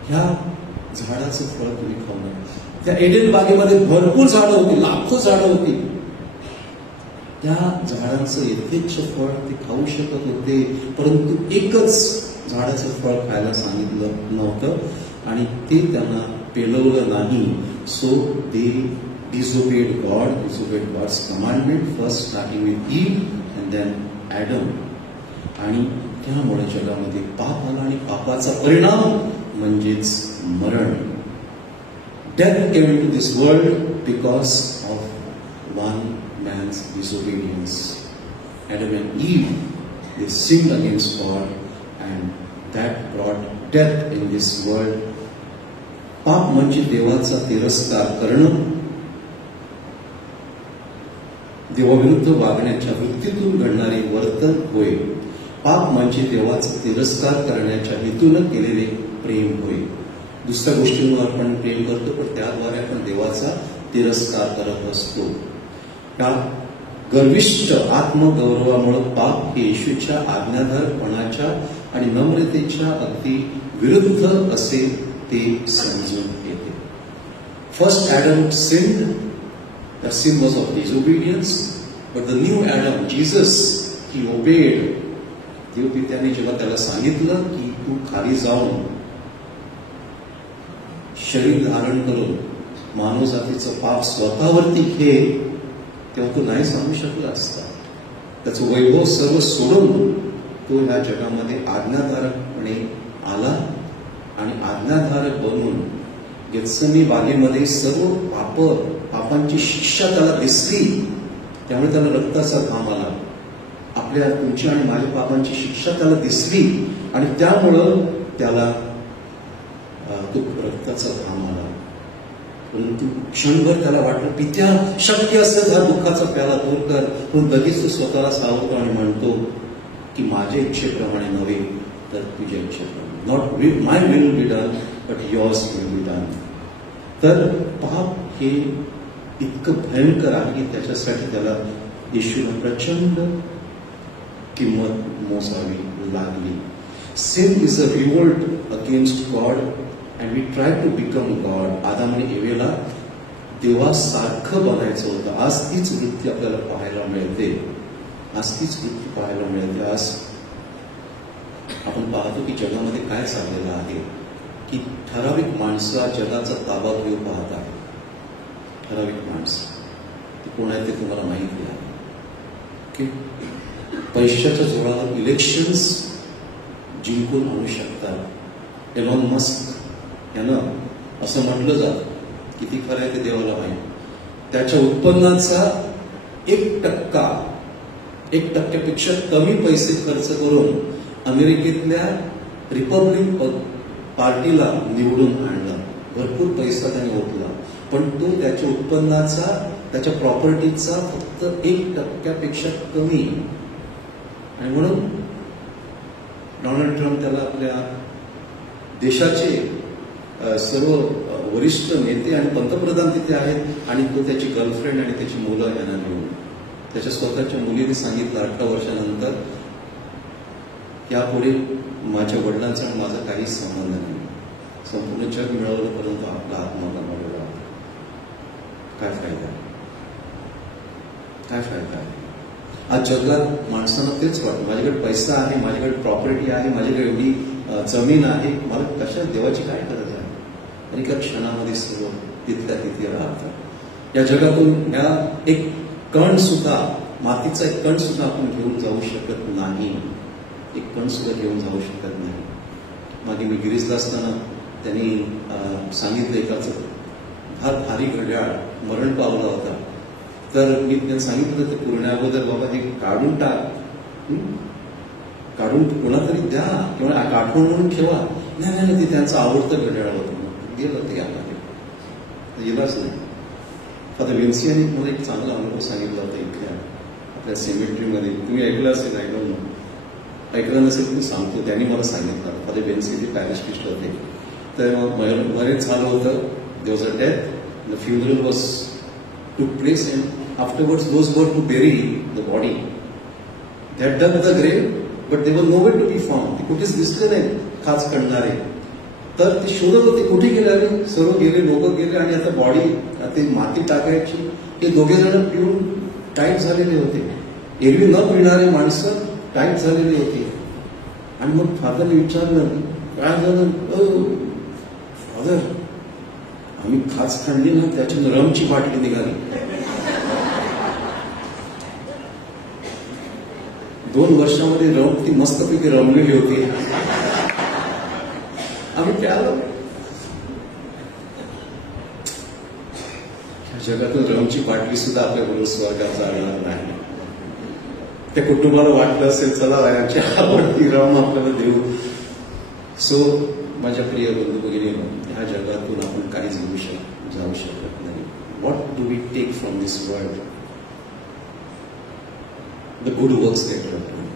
ह्या झाडाचं फळ तुम्ही खाऊ नका. त्या एडेन बागेमध्ये भरपूर झाडं होती, लाखो झाडं होती. त्या झाडांचं यथेच्छ फळ ते खाऊ शकत होते, परंतु एकच झाडाचं फळ खायला सांगितलं नव्हतं आणि ते त्यांना पेलवलं नाही. So they disobeyed God, disobeyed God's commandment, first starting with Eve and then Adam. आणि त्यामुळे जगामध्ये पाप आला आणि पापाचा परिणाम म्हणजेच मरण. Death came into this world because of one man's disobedience. Adam and Eve, they sinned against God and that brought death in this world. पाप म्हणजे देवाचा तिरस्कार करणं, देवाविरुद्ध वागण्याच्या वृत्तीतून घडणारे वर्तन होय. पाप म्हणजे देवाचा तिरस्कार करण्याच्या हेतून केलेले प्रेम होय. दुसऱ्या गोष्टींवर आपण प्रेम करतो, पण त्याद्वारे आपण देवाचा तिरस्कार करत असतो. त्या गर्विष्ठ आत्मगौरवामुळे पाप हे येशूच्या आज्ञाधारपणाच्या आणि नम्रतेच्या अगदी विरुद्ध असे ते समजून येते. First Adam sinned. That sin was of disobedience, but the new Adam, Jesus, he obeyed. देवपित्याने जेव्हा त्याला सांगितलं की तू खाली जाऊन शरीर धारण करून मानवजातीचं पाप स्वतःवरती घे, तेव्हा तो नाही सांगू शकला असता. त्याचं वैभव सर्व सोडून तो ह्या जगामध्ये आज्ञाधारकपणे आला आणि आज्ञाधारक बनून गेत्सेमनी बागेमध्ये सर्व पापांची शिक्षा त्याला दिसली, त्यामुळे त्याला रक्ताचा घाम आला. आपल्या तुमच्या आणि माझ्या पापांची शिक्षा त्याला दिसली आणि त्यामुळं त्याला तो रक्ताचा घाम आला. परंतु क्षणभर त्याला वाटलं, पित्या शक्य असेल हा दुःखाचा प्याला दूर कर. पण लगेच तो स्वतःला सावरतो आणि म्हणतो की माझ्या इच्छेप्रमाणे नव्हे तर तुझ्या इच्छेप्रमाणे. Not my will be done but yours will be done. तर पाप हे इतकं भयंकर आहे की त्याच्यासाठी त्याला येशूला प्रचंड किंमत मोजावी लागली. Sin is a revolt against God and we try to become God. आदाम आणि एवेला देवासारखं बनायचं होतं. आज तीच वृत्ती आपल्याला पाहायला मिळते. आज आपण पाहतो की जगामध्ये काय चाललेलं आहे की ठराविक माणसं जगाचा ताबा घेऊन पाहत आहे. ठराविक माणसं ते कोण आहे ते तुम्हाला माहिती आहे की पैशाच्या जोरावर इलेक्शन्स जिंकून आणू शकतात. एलॉन मस्क यानं असं म्हटलं जातं, किती खरं आहे ते देवाला माहिती, त्याच्या उत्पन्नाचा 1% कमी पैसे खर्च करून अमेरिकेतल्या रिपब्लिक पार्टीला निवडून आणलं. भरपूर पैसा त्याने ओतला, पण तो त्याच्या उत्पन्नाचा, त्याच्या प्रॉपर्टीचा फक्त 1% कमी. आणि म्हणून डोनाल्ड ट्रम्प त्याला आपल्या देशाचे सर्व वरिष्ठ नेते आणि पंतप्रधान तिथे आहेत आणि तो त्याची गर्लफ्रेंड आणि त्याची मुलं यांना घेऊन, त्याच्या स्वतःच्या मुलीने सांगितलं 18 वर्षानंतर यापुढे माझ्या वडिलांचा आणि माझा काहीच संबंध नाही. संपूर्ण जग मिळवलं परंतु आपला आत्मा गमावलेला. काय फायदा आहे? आज जगात माणसांना तेच वाटतं, माझ्याकडे पैसा आहे, माझ्याकडे प्रॉपर्टी आहे, माझ्याकडे एवढी जमीन आहे, मला कशा देवाची काय गरज आहे. आणि एका क्षणामध्ये सर्व तिथल्या तिथे राहतात. या जगातून या एक कण सुद्धा, मातीचा एक कण सुद्धा आपण घेऊन जाऊ शकत नाही. एक कण सुद्धा घेऊन जाऊ शकत नाही. मागे मी गिरीजला असताना त्यांनी सांगितलं एकाचं फार भारी घड्याळ मरण पावला होता. तर मी त्यांना सांगितलं ते पूर्ण अगोदर बाबा हे काढून टाक, काढून कोणातरी द्या किंवा आठवण म्हणून ठेवा. नाही ते त्यांचं आवडतं घड्याळ होतं. गेलं ते आता गेलंच नाही. फादर विन्सी यांनी मला एक चांगला अनुभव सांगितला होता इथल्या आपल्या सेमेट्रीमध्ये. तुम्ही ऐकलं असेल, ऐकलं नसेल तुम्ही सांगतो. त्यांनी मला सांगितलं. फादर विन्सी ते पॅरिश प्रीस्ट होते. तर बरेच झालं होतं. There was a death. The funeral was took place and afterwards those were to bury the body. They had done the grave but they were nowhere to be found. ते कुठेच दिसले नाही खाच करणारे. तर ते शोधत होते कुठे गेले. सर्व गेले, लोक गेले आणि आता बॉडी ते माती टाकायची. हे दोघे जण पिऊन टाईट झालेले होते. एरवी न पिणारे माणसं टाईट झालेली होती. आणि मग फादरने विचारलं काय झालं. फादर आम्ही खास खाल्ली ना, त्याच्यात रमची बाटली निघाली. 2 वर्षामध्ये रम ती मस्तपैकी रमलेली होती. आम्ही प्यालो. जगातून रमची बाटली सुद्धा आपल्याबरोबर स्वर्गात जाणार नाही. त्या कुटुंबाला वाटलं असेल चला याची आवडती रम आपल्याला देऊ. सो माझ्या प्रिय बंधू भगिनींनो, ह्या जगातून आपण काही जाऊ शकत नाही. What do we take from this world? The good works that we have done.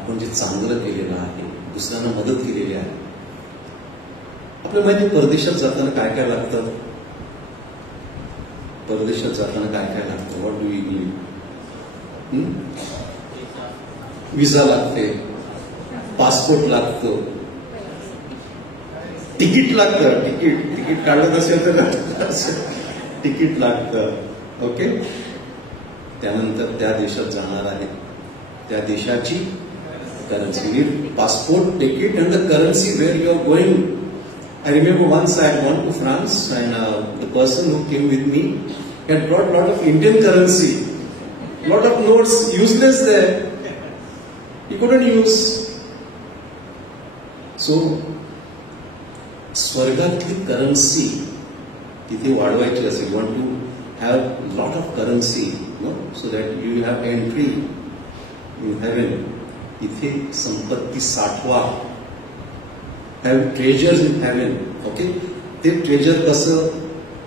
आपण जे चांगलं केलेलं आहे, दुसऱ्यांना मदत केलेली आहे. आपल्याला माहिती परदेशात जाताना काय काय लागतं. परदेशात जाताना काय काय लागतं. What do we need? Visa लागते, पासपोर्ट लागतो, तिकीट लागतं. तिकीट काढत असेल तर तिकीट लागतं. ओके. त्यानंतर त्या देशात जाणार आहे, त्या देशाची currency. Passport, ticket and the currency where you are going. I remember once I had gone to France and the person who came with me had brought a lot of Indian currency, lot of notes useless there. He couldn't use. So, स्वर्गातली currency तिथे वाढवायची असेल. You want to have lot of currency, no? So that you have entry in heaven. इथे संपत्ती साठवा. Have treasures in heaven. Okay. ते treasure कसं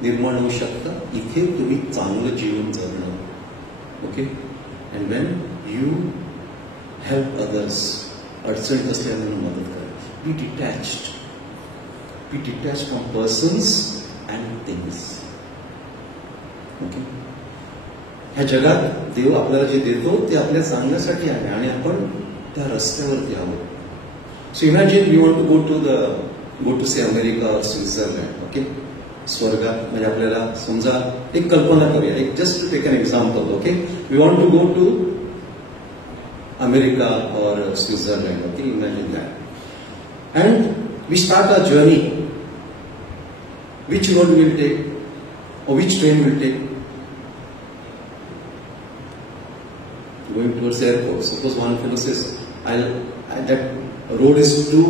निर्माण होऊ शकतं? इथे तुम्ही चांगलं जीवन जगणं. Okay. And when you help others, अडचणीत असलेल्यांना मदत करा. Be detached. Be detached from persons and things. Okay. ह्या जगात देव आपल्याला जे देतो ते आपल्या चांगल्यासाठी आहे आणि आपण त्या रस्त्यावरती आहोत. So imagine you want to go to say America or Switzerland. Okay. स्वर्गात म्हणजे आपल्याला समजा एक कल्पना करूया. एक just to take an example. Okay. We want to go to America or Switzerland. Okay. Imagine that. And we start a journey. Which road will take or which train will take? Going towards the airport. Suppose one fellow says, that road is too,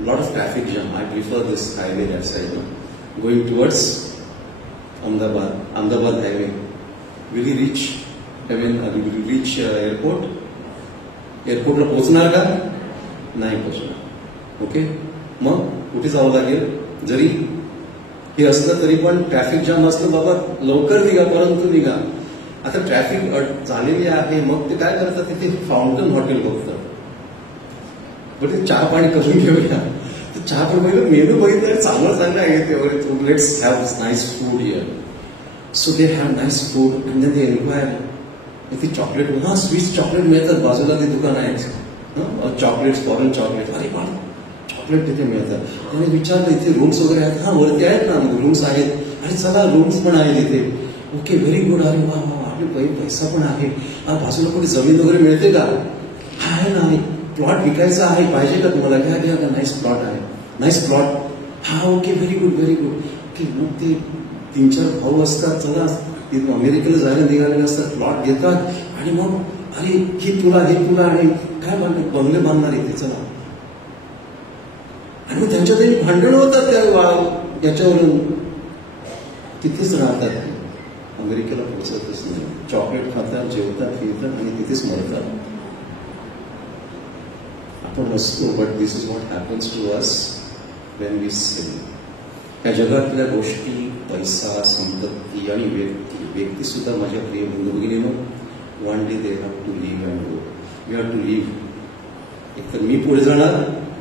lot of traffic jam. I prefer this highway that side. Going towards Ahmedabad highway. Will he reach heaven? Will he reach airport? Airport ला पोहोचणार का? नाही पोहोचणार. Okay. मग कुठे जावं लागेल? जरी हे असलं तरी पण ट्रॅफिक जाम असलं बाबा लवकर निघा, परंतु निघा. आता ट्रॅफिक झालेली आहे. मग ते काय करतात? तिथे फाउंटन हॉटेल बघतात. पण ते चहा पाणी करून घेऊया. तर चहा पण बघितलं, मेनू बघितलं, चांगलं आहे. Let's have nice food here. So they have nice food and then they enquire. इथे चॉकलेट, स्वीट चॉकलेट मिळतात. बाजूला ते दुकान आहे चॉकलेट्स, फॉरेन चॉकलेट. अरे वा, चॉकलेट तिथे मिळतात. त्याने विचारलं इथे रूम्स वगैरे आहेत? वरती आहेत ना रूम्स आहेत. अरे चला रूम्स पण आहेत इथे. Okay, very good. अरे वा वा, आपले पैसा पण आहे. बाजूला कुठे जमीन वगैरे मिळते का? आहे ना, प्लॉट विकायचा आहे, पाहिजे का तुम्हाला? घ्या घ्या का, नाईस प्लॉट आहे. Nice plot. हा okay, very good very good. Okay. मग ते 3-4 भाऊ असतात. चला अमेरिकेला जायला निघालेले असतात. प्लॉट घेतात आणि मग अरे हे तुला आणि काय बंगले बांधणार इथे, चला. आणि मग त्यांच्यातही भांडण होतात त्या याच्यावरून. तिथेच राहतात. अमेरिकेला पोहोचतच नाही. चॉकलेट खातात, जेवतात, फिरतात आणि तिथेच मरतात. आपण हसतो, but this is what happens to us when we sin. या जगातल्या गोष्टी, पैसा, संपत्ती आणि व्यक्ती सुद्धा माझ्या प्रिय बंधू भगिनीनो, one day they have to leave and go. We have to leave. एकतर मी पुढे जाणार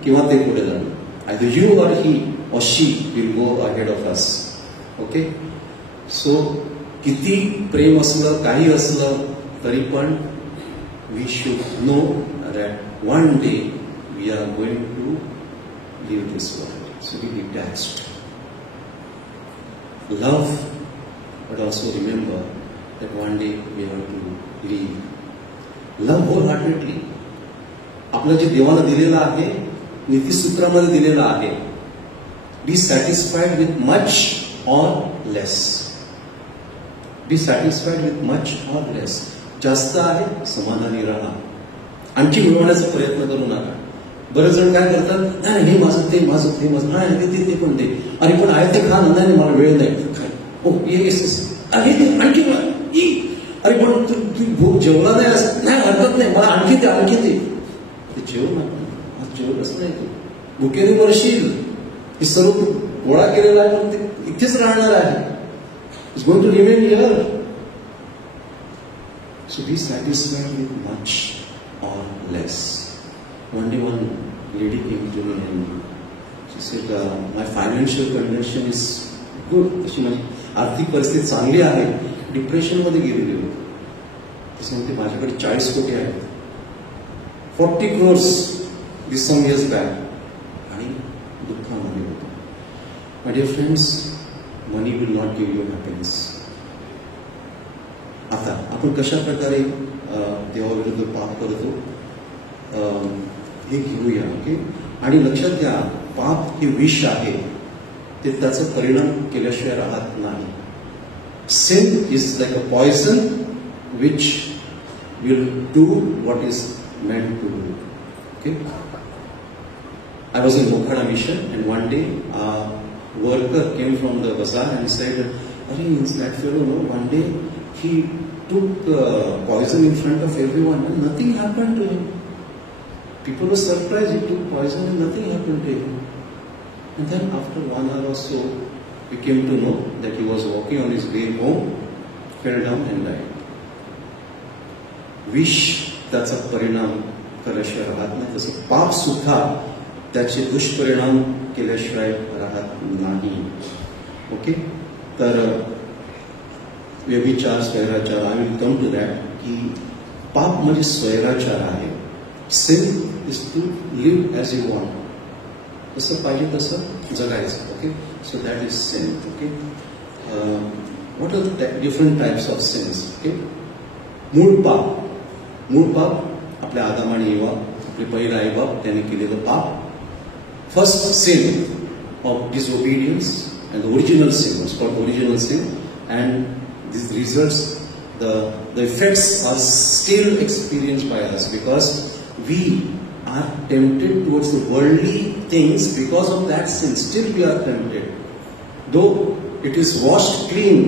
किंवा ते पुढे जाणार. Either you or he or she will go ahead of us. Okay? So, किती प्रेम असलं, काही असलं तरी पण we should know that one day we are going to leave this world. So be detached. Love, but also remember that one day we have to leave. Love wholeheartedly. आपलं जे देवानं दिलेलं आहे, नीतिसूत्रामध्ये दिलेलं आहे, be satisfied with much or less. Be satisfied with much or less. जास्त आहे, समाधानी राहा. आणखी मिळवण्याचा प्रयत्न करू नका. बरेच जण काय करतात, नाही हे माझं, ते माझं, ते माझं, नाही ते पण ते, अरे पण आहे ते खा, नाही मला वेळ नाही, हो येस अरे ते आणखी अरे पण तू जेवला नाही असं, नाही हरकत नाही, मला आणखी ते जेवण नका. जेवणच नाही, तू भुकेने मरशील. हे सर्व गोळा केलेला आहे पण ते इथेच राहणार आहे. It's going to remain here. So be satisfied with much or less. One day one lady came to me and she said my financial condition is good. अशी माझी आर्थिक परिस्थिती चांगली आहे, डिप्रेशनमध्ये गेलेली होती. तसं म्हणते माझ्याकडे 40 कोटी आहेत, 40 crores this some years back. दुःखामध्ये होतो. My dear friends, money will not give you happiness. आता आपण कशा प्रकारे देवाविरुद्ध पाप करतो हे घेऊया. ओके. आणि लक्षात घ्या, पाप हे विष आहे, ते त्याचा परिणाम केल्याशिवाय राहत नाही. Sin is like a poison which will do what is meant to do. Okay. I was in Mokhada mission, and one day a worker came from the bazaar and said, "Arey, that fellow, no, one day he took poison in front of everyone and nothing happened to him. People were surprised, he took poison and nothing happened to him." And then after 1 hour or so, we came to know that he was walking on his way home, fell down and died. विष त्याचा परिणाम केल्याशिवाय राहत नाही, तसं पाप सुद्धा त्याचे दुष्परिणाम केल्याशिवाय राहत नाही. ओके. तर व्यभिचार, स्वैराचार, I will come to that, की पाप म्हणजे स्वैराचार आहे. Sin is to live as you want, जसं पाहिजे तसं जगायचं. Okay. So that is sin. Okay. What are the different types of sins. Okay. मूळ पाप आपल्या आदाम आणि एवा, आपले पहिले आईबाप त्यांनी केलेलं पाप. First sin of disobedience, and the original sin was called original sin, and these results, the effects are still experienced by us because we are tempted towards the worldly things because of that sin. Still we are tempted, though it is washed clean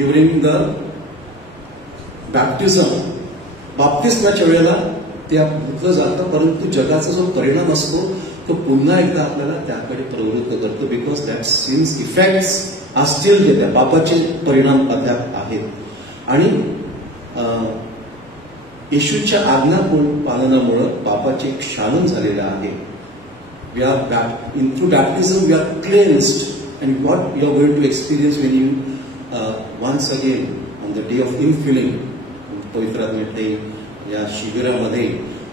during the baptism. बाप्तिस्माच्या वेळेला ते धुतलं जातं, परंतु जगाचा जो परिणाम असतो तो पुन्हा एकदा आपल्याला त्याकडे प्रवृत्त करतो. Because that since effects are still देत. पापाचे परिणाम अद्याप आहेत. आणि येशूच्या आज्ञा पालनामुळे पापाचे क्षालन झालेलं आहे. We are through baptism we are cleansed, and what you are going to experience when you once again on the day of infilling, पवित्र आत्म्याच्या या शिबिरामध्ये,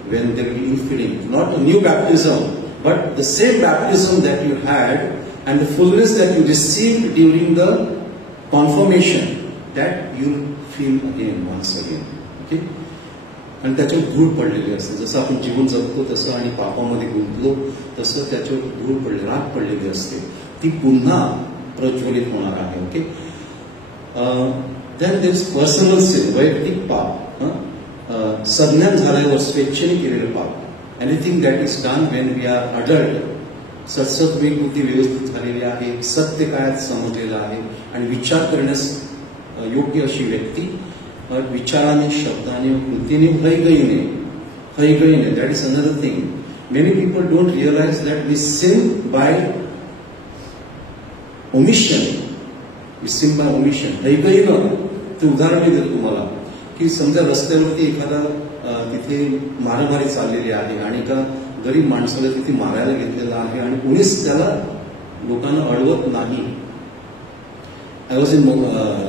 when there will be infilling, not a new baptism, but the same baptism that you had and the fullness that you received during the confirmation, that you feel again, once again. Okay? आणि त्याच्यावर धूळ पडलेली असते. जसं आपण जीवन जगतो तसं, आणि पापामध्ये गुंतलो तसं त्याच्यावर धूळ पडली, राख पडलेली असते, ती पुन्हा प्रज्वलित होणार आहे. Okay. Then there is personal sin, वैयक्तिक पाप. संज्ञान झाल्यावर स्वेच्छेने केलेलं पाप. Anything that is done when we are adult. सत्सद्विक बुद्धी व्यवस्थित झालेली आहे, सत्य काळात समजलेलं आहे, आणि विचार करण्यास योग्य अशी व्यक्ती विचाराने, शब्दाने, कृतीने, हयगईने. That is another thing. Many people don't realise that we sin by omission, sin by omission. हयगयनं ते उदाहरण मी देतो तुम्हाला की समजा रस्त्यावरती एखादा तिथे मारामारी चाललेली आहे आणि एका गरीब माणसाला तिथे मारायला घेतलेला आहे आणि कोणीच त्याला लोकांना अडवत नाही. I was in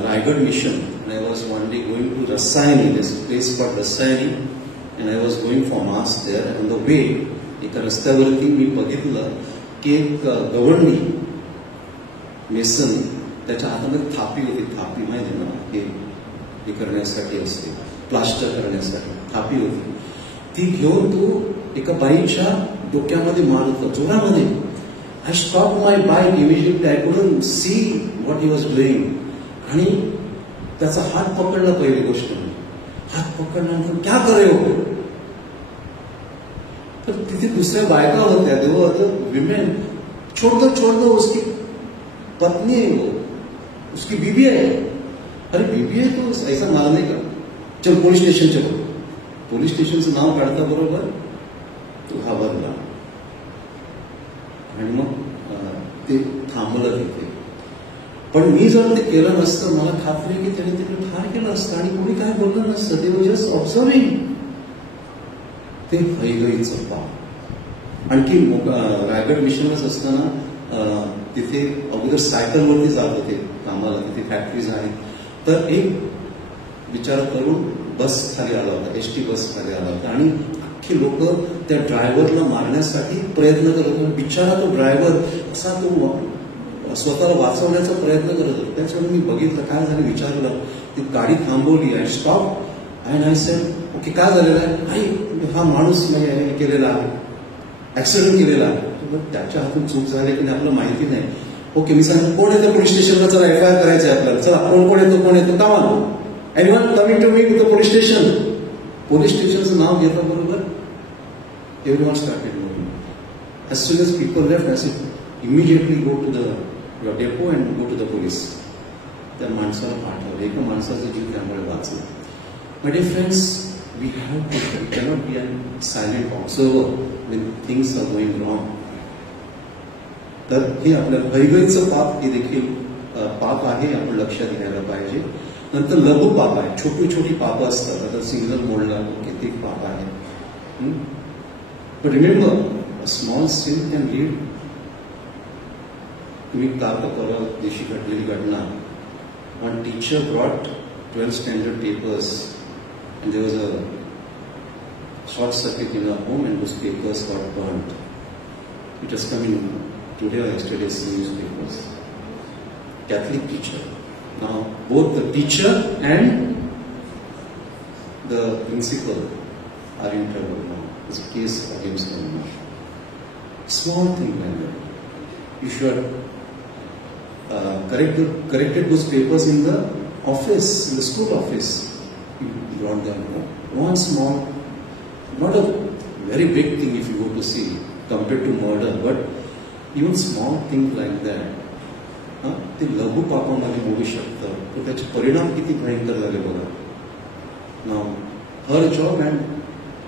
Raigad mission and I was one day going to Rasayani, there's a place called Rasayani, and I was going for mass there. And on the way, एका रस्त्यावरती मी बघितलं की एक गवंडी मेसन त्याच्या हातामध्ये थापी होती. थापी माहिती ना, हे करण्यासाठी असते, प्लास्टर करण्यासाठी थापी होती. ती घेऊन तो एका बाईच्या डोक्यामध्ये मारत होता जोरामध्ये. I stopped my bike immediately. I couldn't see what he was doing. आणि त्याचा हात पकडला. पहिली गोष्ट, हात पकडल्यानंतर क्या करे हो. तर तिथे दुसऱ्या बायका होत्या, तेव्हा विमेन. छोड़ दो उसकी पत्नी है वो, उसकी बीबी है. अरे बीबी है तो ऐसा मारने का, चल पोलीस स्टेशन चलो. पोलीस स्टेशनचं नाव काढता बरोबर तो घाबरला आणि मग ते थांबलं तिथे. पण मी जर ते केलं नसतं, मला खात्री की त्याने तिकडे ठार केलं असतं आणि कोणी काय बोललं नसतं. ते वॉज जस्ट ऑब्झर्विंग. ते हयगयीचं पाप. आणखी रायगड मिशनलाच असताना तिथे अगोदर सायकलवरती जात होते कामाला, तिथे फॅक्टरीज आहेत. तर एक बिचारा तरुण बस खाली आला होता, एसटी बस खाली आला होता आणि अख्खी लोक त्या ड्रायव्हरला मारण्यासाठी प्रयत्न करत होते. बिचारा तो ड्रायव्हर असा तो स्वतःला वाचवण्याचा प्रयत्न करत होता. त्याच्यामुळे मी बघितलं काय झालं, विचारलं. ती गाडी थांबवली. I stop and I said okay काय झालेलं आहे. आई हा माणूस केलेला आहे, ऍक्सिडेंट केलेला आहे. त्याच्या हातून चूक झाली की आपल्याला माहिती नाही. ओके मी सांगितलं कोण येतं पोलीस स्टेशनला, चला FIR करायचं आहे आपल्याला, चला कोण येतो कामा. Anyone coming to me to the police station. Police स्टेशनचं नाव घेतलं बरोबर, everyone started moving. As soon as people left, I said, immediately go to your depot and go to the police. त्या माणसाला पाठवलं. एका माणसाचा जीव त्यामुळे वाचला. My dear friends, we cannot be a silent observer when things are going wrong. तर हे आपल्या हयगयीचं पाप हे देखील पाप आहे, आपण लक्षात घ्यायला पाहिजे. नंतर लघु पाप आहे, छोटी पाप असतात. आता सिग्नल मोडला किती पाप आहे. But remember, a small sin can lead. तुम्ही परवा दिवशी घडलेली घटना. One teacher brought 12th standard papers and there was a short circuit in our home and those papers got burnt. It has come in today or yesterday's newspapers. Catholic teacher. Now both the teacher and the principal are in trouble now. It's a case against them. Small thing like that. You should corrected those papers in the office, in the school office. You brought them. One small, not a very big thing if you go to see compared to murder, but even small things like that. ते लघु पापामध्ये मोडू शकतं. तर त्याचे परिणाम किती भयंकर झाले बघा. Now her job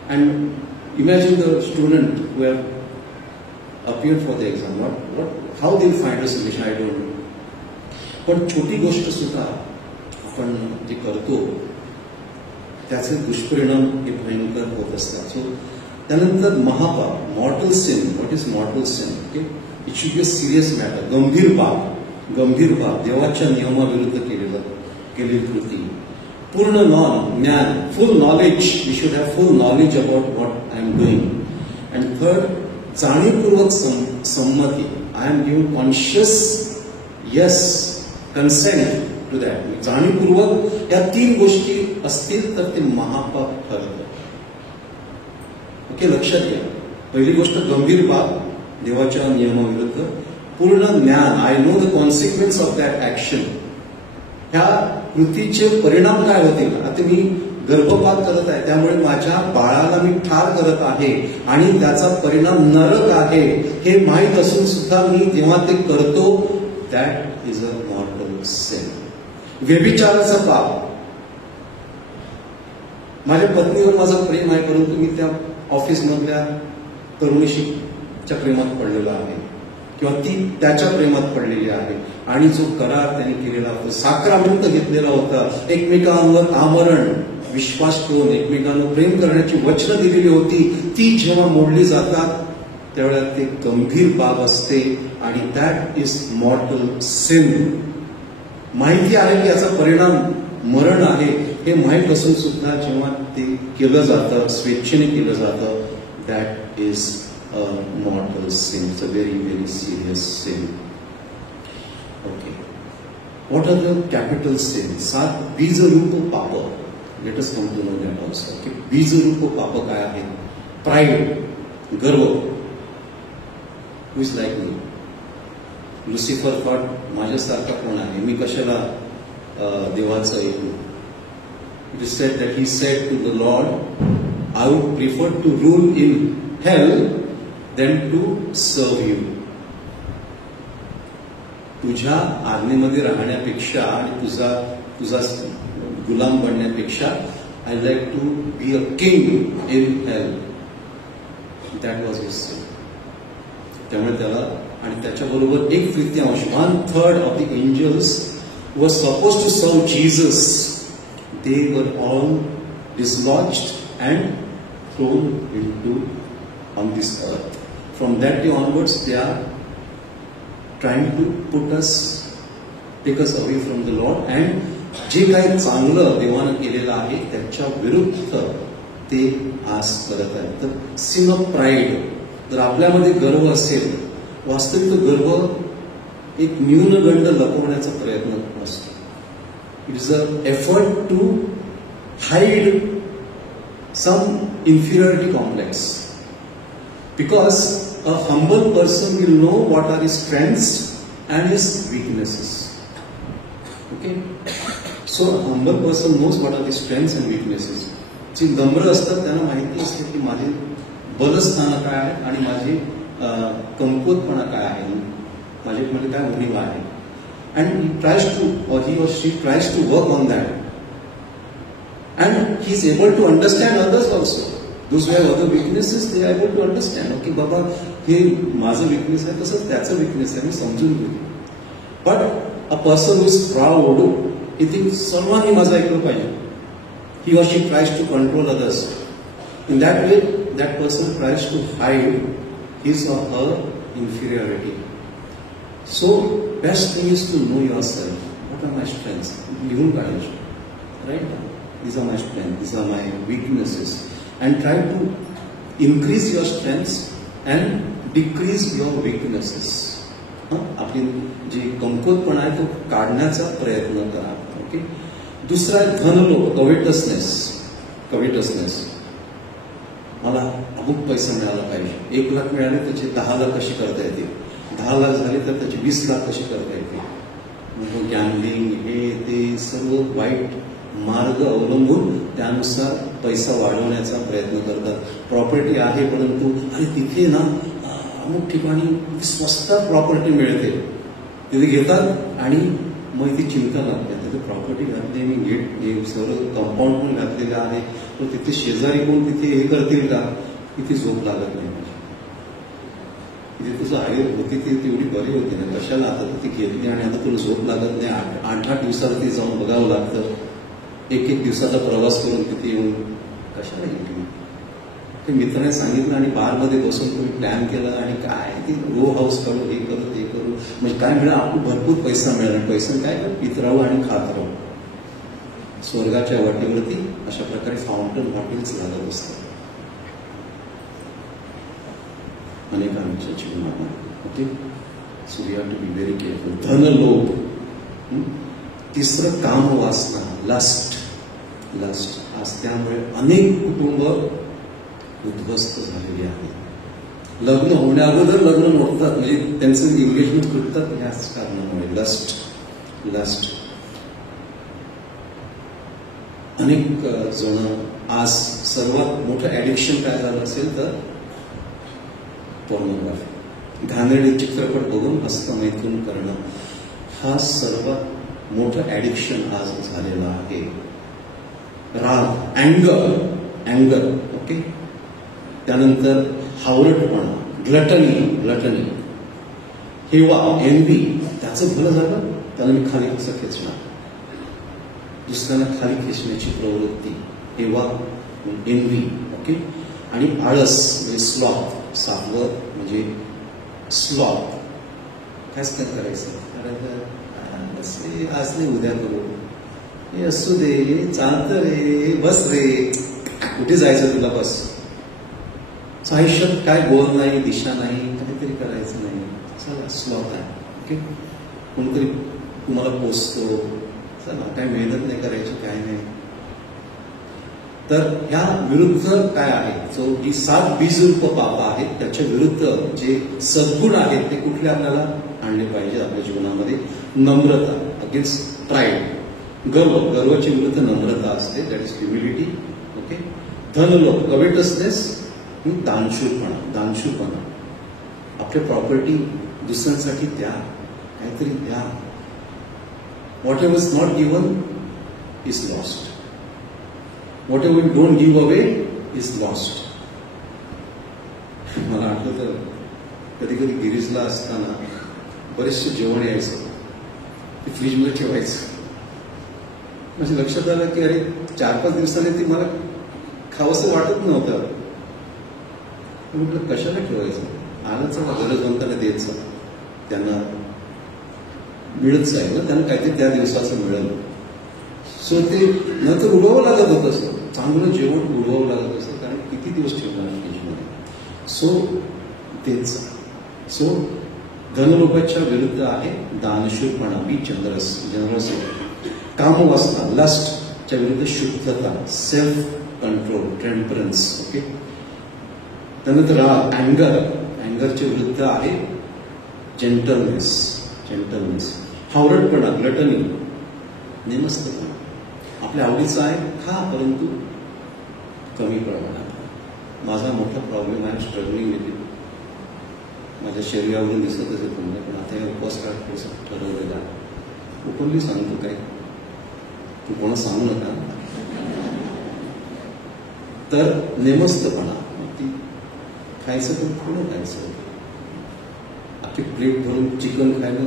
and imagine the student who have appeared for the exam. How they'll find a solution, I don't know. पण छोटी गोष्ट सुद्धा आपण जे करतो त्याचे दुष्परिणाम हे भयंकर होत असतात. सो त्यानंतर महापाप, mortal sin. What is mortal sin? Okay, it should be a serious matter. गंभीर पाप, देवाच्या नियमाविरुद्ध केलेली कृती. पूर्ण ज्ञान, full knowledge. We should have full knowledge about what I am doing. And third, जाणीवपूर्वक संमती. I am giving conscious yes, consent to that. जाणीवपूर्वक या 3 गोष्टी असतील तर ते महापाप ठरतं. ओके, लक्षात घ्या. पहिली गोष्ट गंभीर पाप, देवाच्या नियमाविरुद्ध. पूर्ण ज्ञान, I know the consequence of that action. ह्या कृतीचे परिणाम काय होतील. आता मी गर्भपात करत आहे, त्यामुळे माझ्या बाळाला मी ठार करत आहे आणि त्याचा परिणाम नरक आहे हे माहीत असून सुद्धा मी जेव्हा ते करतो, that is a mortal sin. व्यभिचाराचा पाप. माझ्या पत्नीवर माझं प्रेम आहे, परंतु मी त्या ऑफिसमधल्या तरुणीशीच्या प्रेमात पडलेलो आहे. किंवा ती त्याच्या प्रेमात पडलेली आहे आणि जो करार त्यांनी केलेला होता, साक्रामेंट घेतलेला होता, एकमेकांवर आमरण विश्वास ठेवून एकमेकांवर प्रेम करण्याची वचनं दिलेली होती, ती जेव्हा मोडली जातात त्यावेळेला ते गंभीर बाब असते आणि दॅट इज मॉर्टल सिन. माहिती आहे की याचा परिणाम मरण आहे हे माहीत असून सुद्धा जेव्हा ते केलं जातं, स्वेच्छेने केलं जातं, that is a mortal sin. It's a very very serious sin. Okay, what are the capital sin? 7 बीजरूप पाप. Let us come to know that also. Okay, बीजरूप पाप काय आहे? प्राईड, गर्व. Who is like me? Lucifer thought माझ्यासारखा कोण आहे, मी कशाला देवाचं ऐकू? It is said that he said to the Lord, I would prefer to rule in hell than to serve you. तुझ्या आज्ञेमध्ये राहण्यापेक्षा आणि तुझा गुलाम बनण्यापेक्षा I like to be a king in hell. That was his sin. त्यामुळे त्याला आणि त्याच्याबरोबर 1/3 1/3 of the angels were suppose to serve Jesus. They were all dislodged and thrown into on this earth. From that day onwards they are trying to put us, take us away from the Lord. And जे काही चांगलं देवानं केलेलं आहे त्याच्या विरुद्ध ते आज करत आहेत. तर सिन ऑफ प्राईड. जर आपल्यामध्ये गर्व असेल, वास्तविक गर्व एक न्यूनगंड लपवण्याचा प्रयत्न असतो. It is a effort to hide some inferiority complex. Because a humble person will know what are his strengths and his weaknesses. Okay, so humble person knows what are his strengths and weaknesses. जे नम्र असतात त्यांना माहिती असते की माझे बलस्थान काय आहे आणि माझी कमकुवतपणा काय आहे, माझे काय उणीवा आहे. And he tries to, or he or she tries to work on that. And he is able to understand others also. Those who have other weaknesses, they are able to understand. Okay, बाबा हे माझं weakness आहे, तसंच त्याचं weakness आहे, मी समजून घेऊ. But a person who is proud, he thinks सर्वांनी माझं ऐकलं पाहिजे. He or she tries to control others. In that way, that person tries to hide his or her inferiority. So, best thing is to know yourself. What are my strengths? लिहून काढायचे. Right? These are my strengths. These are my weaknesses. And try to increase your strengths and decrease your weaknesses. आपली जी कमकुवतपणा आहे तो काढण्याचा प्रयत्न करा. Okay. दुसरा आहे धनलोभ, कविटसनेस. मला अमुक पैसा मिळाला पाहिजे. 1 लाख मिळाले त्याचे 10 लाख कशी करता येतील, 10 लाख झाले तर त्याचे 20 लाख कशी करता येतील. गॅम्बलिंग हे ते सर्व वाईट मार्ग अवलंबून त्यानुसार पैसा वाढवण्याचा प्रयत्न करतात. प्रॉपर्टी आहे परंतु अरे तिथे ना अमुक ठिकाणी स्वस्त प्रॉपर्टी मिळते, तिथे घेतात आणि मग ती चिंता लागते. तिथे प्रॉपर्टी घातली, मी गेट सर्व कंपाऊंड पण घातलेलं आहे, तर तिथे शेजारी कोण तिथे हे करतील का, तिथे झोप लागत नाही माझी. तिथे तुझं आयोग होती ती तेवढी बरी होती ना, कशाला आता ती घेतली आणि आता तुला झोप लागत नाही. 8-8 दिवसावरती जाऊन बघावं लागतं. 1-1 दिवसाचा प्रवास करून तिथे येऊन कशाला घेतली. ते मित्राने सांगितलं आणि बारमध्ये बसून तुम्ही प्लॅन केला आणि काय ते रो हाऊस करू, हे करू, ते करू, म्हणजे काय मिळालं, आपण भरपूर पैसा मिळाला. पैसा काय पित राहू आणि खात राहू. स्वर्गाच्या वाटेवरती अशा प्रकारे फाउंटन हॉटेल्स लागत असतात अनेकांच्या जीवनामध्ये. Okay, so we have to be very careful. धनलोभ. तिसरं काम वासना, लस्ट. आज त्यामुळे अनेक कुटुंब उद्ध्वस्त झालेली आहेत. लग्न होण्या अगोदर लग्न मोडतात, म्हणजे त्यांचं एंगेजमेंट तुटतात याच कारणामुळे. लस्ट. अनेक जण आज सर्वात मोठं ऍडिक्शन काय झालं असेल तर पोर्नोग्राफी, घाणेरडे चित्रपट बघून हस्तमैथून करणं, हा सर्वात मोठं ऍडिक्शन आज झालेलं आहे. राग, अँगर. ओके. त्यानंतर हावरटपणा, ग्लटनी. हेवा, एनव्ही, त्याचं भलं झालं त्याला मी खाली कसं खेचणार, दुसऱ्यांना खाली खेचण्याची प्रवृत्ती, हेवा, एनव्ही. ओके. आणि आळस म्हणजे स्लॉथ, 7वं म्हणजे स्लॉथ. कायच काय करायचं, आज नाही उद्या करू, हे असू दे, चालतं रे, बस रे, कुठे जायचं तुला, बस. आयुष्यात काय गोल नाही, दिशा नाही, काहीतरी करायचं नाही, चला स्लॉथ आहे. ओके. कोणतरी तुम्हाला पोचतो, चला काय मेहनत नाही करायची, काय नाही. तर ह्या विरुद्ध काय आहे, जो ही 7 बीजरूप पाप आहेत त्याच्या विरुद्ध जे सद्गुण आहेत ते कुठले आपल्याला आणले पाहिजे आपल्या जीवनामध्ये. नम्रता, अगेन्स्ट प्राईड. गर्वाची विरुद्ध नम्रता असते, दॅट इज ह्युमिलिटी. ओके. धनलोभ, कवेटसनेस, दानशूरपणा. आपल्या प्रॉपर्टी दुसऱ्यांसाठी द्या, काहीतरी द्या. What ever is not given is lost. What ever you don't give away is lost. मला आठवतं कधी कधी गिरीजला असताना बरेचसे जेवण यायचं, ते फ्रीजमध्ये ठेवायचं. म्हणजे लक्षात आलं की अरे 4-5 दिवसांनी ते मला खावंसं वाटत नव्हतं. म्हटलं कशाला ठेवायचं, आलं चला गरजवंतांना द्यायचं, त्यांना मिळत जाईल ना, त्यांना काहीतरी त्या दिवसाचं मिळेल. सो ते नंतर उडवावं लागत होतं, असं चांगलं जेवण उडवावं लागत असतं, कारण किती दिवस ठेवणार फ्रीजमध्ये. सो तेच. सो धनलोभाच्या विरुद्ध आहे दानशूरपणा, बी जनरस. कामवासना, लस्टच्या विरुद्ध शुद्धता, सेल्फ कंट्रोल, टेम्परन्स. ओके. त्यानंतर राग, अँगरच्या विरुद्ध आहे जेंटलनेस. हावरटपणा, ग्लटनी, नेमस्तपणा. आपल्या आवडीचं आहे खा, परंतु कमी प्रमाणात. माझा मोठा प्रॉब्लेम आहे, स्ट्रगलिंग विथ इट. माझ्या शरीरावरून दिसतच येतो नाही, पण आता हे उपवास काळ थोडंसं ठरवलेलं आहे. ओपनली सांगतो, काय तू कोणा सांगू नका. तर नेमस्तपणा, ती खायचं तर थोडं खायचं, अख्खी प्लेट भरून चिकन खायला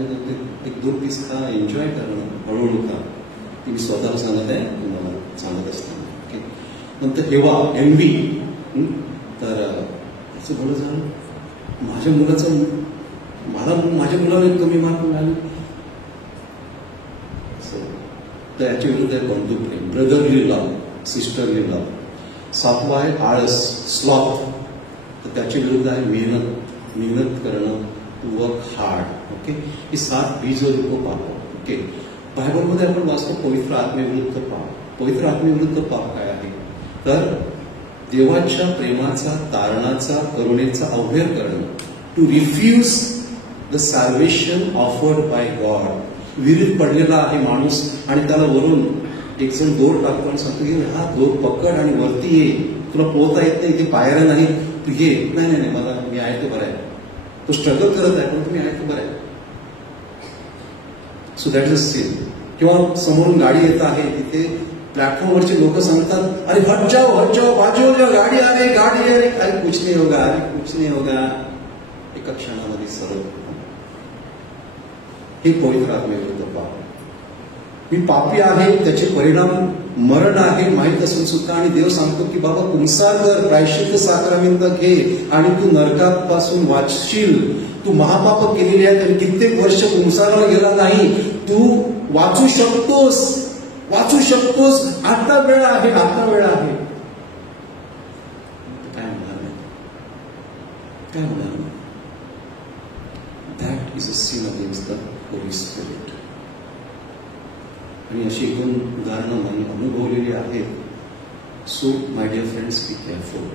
1-2 पीस खा, एन्जॉय करणं, हळूहळू खा. ती मी स्वतःला सांगत आहे, तुम्हाला सांगत असताना. ओके. नंतर हेवा, एनव्ही. तर असं बोलत झालं, माझ्या मुलाला कमी मार्क मिळाले, तर याच्या विरुद्ध आहे बंधुप्रेम, ब्रदरली लव्ह, सिस्टरली लव्ह. 7वं आहे आळस, स्लॉथ. तर त्याच्या विरुद्ध आहे मेहनत करणं, टू वर्क हार्ड. ओके. ही 7 बीजरूप पाप. ओके. बायबलमध्ये आपण वाचतो पवित्र आत्मेविरुद्ध पाप. पवित्र आत्मेविरुद्ध पाप काय आहे, तर देवाच्या प्रेमाचा, तारणाचा, करुणेचा अवहेर करणं, to refuse the salvation offered by God. विहिरीत पडलेला आहे माणूस आणि त्याला वरून एक जण दोर टाकतो आणि सांगतो की हा दोर पकड आणि वरती ये, तुला पोहता येत नाही, इथे पायऱ्या नाही, तू ये. नाही, मला मी आहे तो बरं आहे. तो स्ट्रगल करत आहे, पण तुम्ही आहे तो बरं आहे. So that is a sin. किंवा समोरून गाडी येत आहे, तिथे प्लॅटफॉर्मवरचे लोक सांगतात अरे हट जाओ बाजू गाडी आ रही, अरे कुछ नहीं होगा. एका क्षणामध्ये सरळ. हे पवित्र आत्मेविरुद्ध पाप. मी पापी आहे, त्याचे परिणाम मरण आहे माहीत असून सुद्धा, आणि देव सांगतो की बाबा पुंसार कर, प्रायश्चित्त साक्रामेंट घे आणि तू नरकापासून वाचशील. तू महापाप केलेली आहे, तरी कित्येक वर्ष पुंसाराला गेला नाही, तू वाचू शकतोस. आता वेळ आहे. काय म्हणाल? That is a sin against the Holy Spirit. आणि अशी 2 उदाहरणं मी अनुभवलेली आहेत. So my dear friends, be careful.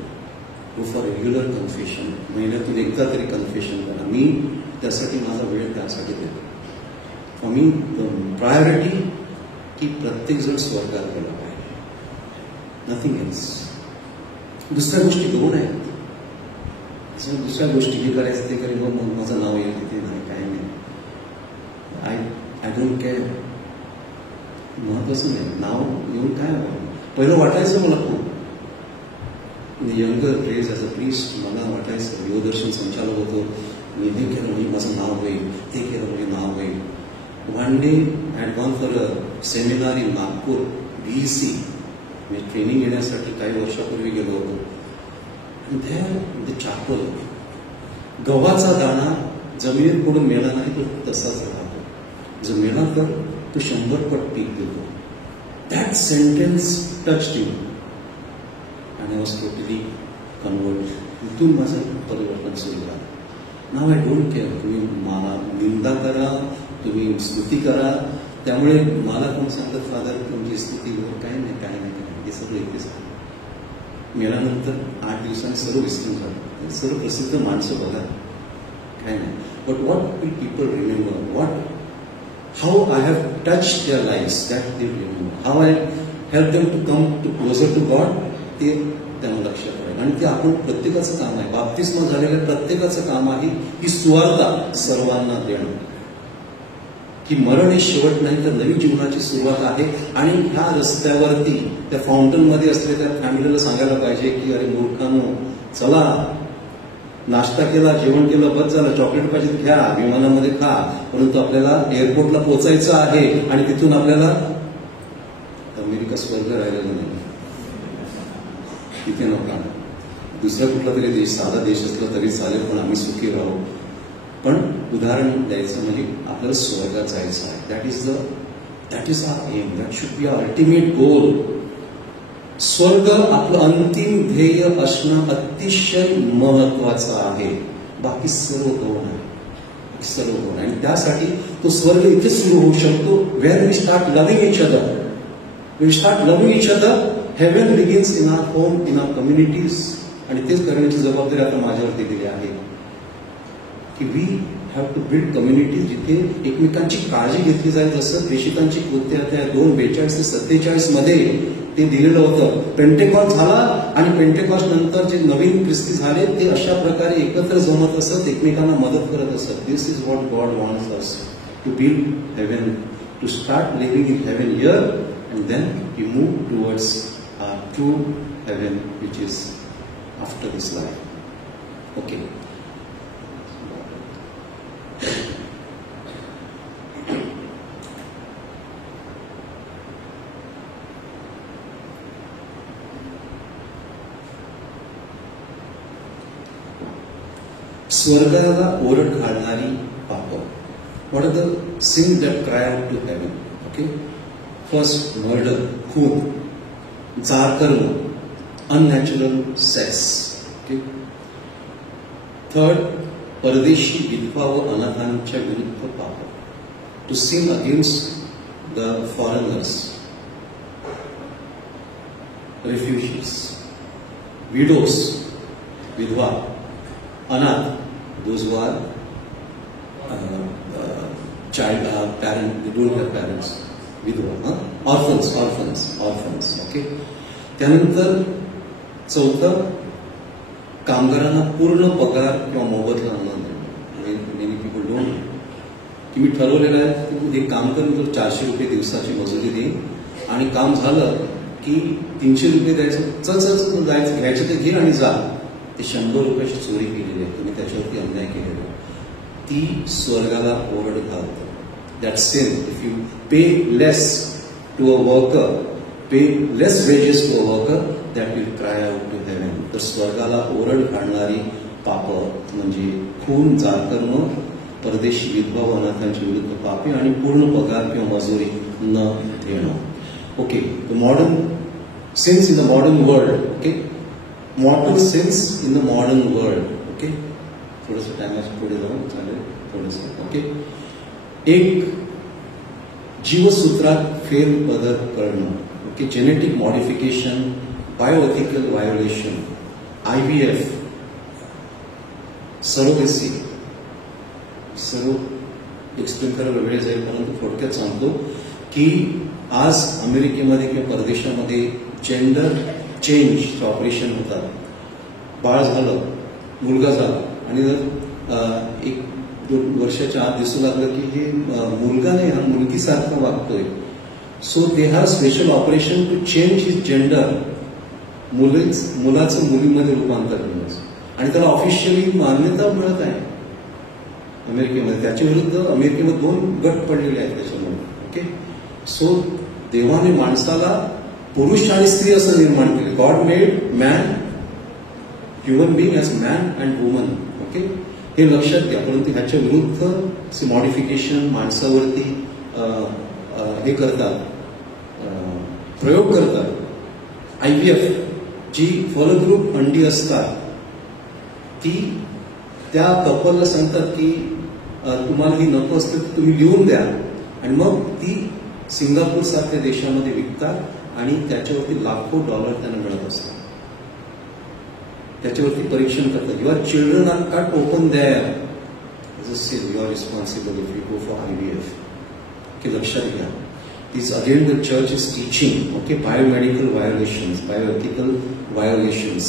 Go for regular confession. महिन्यातून एकदा तरी कन्फेशन करा. मी त्यासाठी माझा वेळ त्यासाठी देतो. फॉर मी प्रायोरिटी की प्रत्येक जण स्वर्गात गेला पाहिजे, नथिंग एल्स. दुसऱ्या गोष्टी 2 आहेत. दुसऱ्या गोष्टी जे करायचं ते करेल, मग माझं नाव येईल तिथे, नाही काय नाही. I don't care. महत्वाचं नाही नाव येऊन काय. पहिलं वाटायचं मला खूप younger days as a priest, मला वाटायचं देवदर्शन संचालक होतो, मी हे केलं म्हणजे माझं नाव होईल, ते केलं म्हणजे नाव होईल. One day had gone for a seminar in Nagpur BEC. Me training घेण्यासाठी काही वर्षापूर्वी गेलो होतो. द चॅपल, गव्हाचा दाणा जमिनीत पडून मेला नाही तो तसाच राहतो, जो मेला तर तो 100 पट पीक देतो. That sentence touched me and I was totally convert. इथून माझं परिवर्तन सुरू झालं. नाव आय डोंट केअर, तुम्ही मला निंदा करा, तुम्ही स्तुती करा, त्यामुळे मला कोण सांगत फादर तुमची स्तुती काही नाही काय नाही काय, हे सगळं इथेच आहे. मेल्यानंतर 8 दिवसांनी सर्व विसरून झालं. सर्व प्रसिद्ध माणसं बघा, काय नाही. But what will people remember, what how I have touch their lives, that they remember. How I help them to come to closer to God, ते त्यांना लक्षात राहील. आणि ते आपण प्रत्येकाचं काम आहे, बाप्तिस्मा झालेल्या प्रत्येकाचं काम आहे ही सुवार्ता सर्वांना देणं, की मरण हे शेवट नाही तर नवीन जीवनाची सुरुवात आहे. आणि ह्या रस्त्यावरती त्या फाउंटनमध्ये असलेल्या फॅमिलीला सांगायला पाहिजे की अरे मूर्खांनो, चला नाश्ता केला, जेवण केलं, बस झालं, चॉकलेट पाहिजे घ्या, विमानामध्ये खा, परंतु आपल्याला एअरपोर्टला पोहोचायचं आहे आणि तिथून आपल्याला अमेरिका स्वर्ग राहिलेलं नाही, तिथे नका. दुसरा कुठला तरी देश, साधा देश असला तरी चालेल, पण आम्ही सुखी राहू. पण उदाहरण द्यायचं म्हणजे आपल्याला स्वर्गात जायचं आहे. That is our aim, that should be our ultimate goal. स्वर्ग आपलं अंतिम ध्येय असणं अतिशय महत्वाचं आहे. बाकी सर्व गौण आहे, सर्व गौण आहे. आणि त्यासाठी तो स्वर्ग इथे सुरू होऊ शकतो where we start loving each other. We start loving each other, heaven begins in our home, in our communities. आणि तेच करण्याची जबाबदारी आता माझ्यावरती दिली आहे की we have to build communities जिथे एकमेकांची काळजी घेतली जाईल. जसं प्रेषितांची कृत्य त्या 2:42 ते 47 मध्ये ते दिलेलं होतं. पेंटेकॉस्ट झाला आणि पेंटेकॉस्ट नंतर जे नवीन ख्रिस्ती झाले ते अशा प्रकारे एकत्र जमत असत, एकमेकांना मदत करत असत. This is what God wants us to build heaven, to start living in heaven here and then we move towards true heaven which is after this life. Okay, स्वर्गाला ओरड घालणारी पापं. What are the sin that cry out to heaven? Okay, first murder, खून, जार करणं, unnatural sex. Okay, third परदेशी विधवा व अनाथांच्या विरुद्ध पाप, to sin against the foreigners, refugees, widows, विधवा, अनाथ, those who are child parent, they don't have parents, विधवा, orphans. ओके, त्यानंतर चौथं कामगारांना पूर्ण पगार किंवा मोबदला न देणं. मेनी पीपल डोंट, की मी ठरवलेलं आहे की एक काम करून तर 400 रुपये दिवसाची मजुरी देईन आणि काम झालं की 300 रुपये द्यायचं, चल जायचं, घ्यायचं ते घे आणि जा. ते 100 रुपयाची चोरी केलेली आहे, तुम्ही त्याच्यावरती अन्याय केलेला, ती स्वर्गाला ओरड घालतं. That same, if you pay less to a worker, pay less wages to a worker, that will cry out to heaven. तर स्वर्गाला ओरड घालणारी पापं म्हणजे खून, जार करणं, परदेशी विधवा व अनाथांच्या विरुद्ध पापे आणि पूर्ण पगार किंवा मजुरी न देणं. Okay, the modern since in the modern world. Okay, मॉर्टल since in the modern world. Okay, थोडंसं टायमाचं पुढे जाऊन चालेल थोडंसं. ओके, एक जीवसूत्रात फेरबदल करणं. Okay, genetic modification, bioethical violation, IVF, surrogacy, सर्व एक्सप्लेन करायला वेळ जाईल, परंतु थोडक्यात सांगतो की आज अमेरिकेमध्ये किंवा परदेशामध्ये जेंडर चेंज ऑपरेशन होतात. बाळ झालं, मुलगा झाला आणि जर 1-2 वर्षाच्या आत दिसू लागलं की हे मुलगा नाही, हा मुलगीसारखा वागतोय, so they have special operation to change his gender. मुलाचं मुलीमध्ये रूपांतर करण्याचं आणि त्याला ऑफिशियली मान्यता मिळत आहे. अमेरिकेमध्ये. त्याच्या विरुद्ध अमेरिकेमध्ये 2 गट पडलेले आहेत त्याच्यामुळे. ओके, सो देवाने माणसाला पुरुष आणि स्त्री असं निर्माण केले. God made man, human being as man and woman. Okay, हे लक्षात घ्या. परंतु ह्याच्या विरुद्ध मॉडिफिकेशन माणसावरती हे करतात, प्रयोग करतात. IVF, जी फलद्रूप अंडी असतात ती त्या कपलला सांगतात की तुम्हाला ही नको असते तर तुम्ही लिहून द्या, आणि मग ती सिंगापूर सारख्या देशामध्ये विकतात आणि त्याच्यावरती लाखो डॉलर त्यांना मिळत असतात. त्याच्यावरती परीक्षण करतात. Your children are cut open there, you are responsible if you go for IVF. की लक्षात घ्या. This again the church is teaching, okay, biomedical violations, bioethical violations.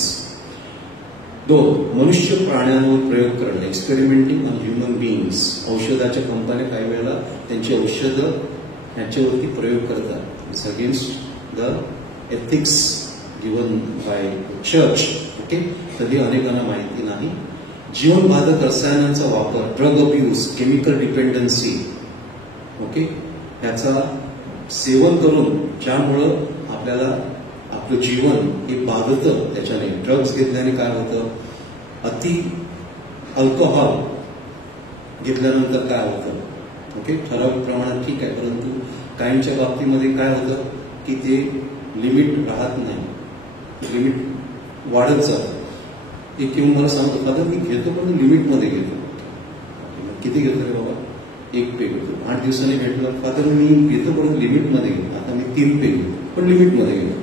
2, मनुष्य प्राण्यांवर प्रयोग करणे, एक्सपेरिमेंटिंग ऑन ह्युमन बीइंग्स. औषधाच्या कंपन्या काही वेळेला त्यांची औषधं ह्याच्यावरती प्रयोग करतात. It's against the ethics given by church. Okay, तरी अनेकांना माहिती नाही. जीवनबाधक रसायनांचा वापर, drug abuse, chemical dependency. Okay, ह्याचा सेवन करून ज्यामुळं आपल्याला आपलं जीवन हे बाधतं. त्याच्याने ड्रग्ज घेतल्याने काय होतं, अति अल्कोहोल घेतल्यानंतर काय होतं. ओके, ठराविक प्रमाणात ठीक आहे, परंतु काहींच्या बाबतीमध्ये काय होतं की ते लिमिट राहत नाही, लिमिट वाढत जातं. एक येऊन मला सांगतो, फादर मी घेतो पण लिमिटमध्ये घेतो. किती घेतो रे बाबा? 1 पेग घेतो. 8 दिवसांनी भेटलं, फादर मी घेतो पण लिमिटमध्ये घेतो. आता मी 3 पेग घेतो पण लिमिटमध्ये घेतो.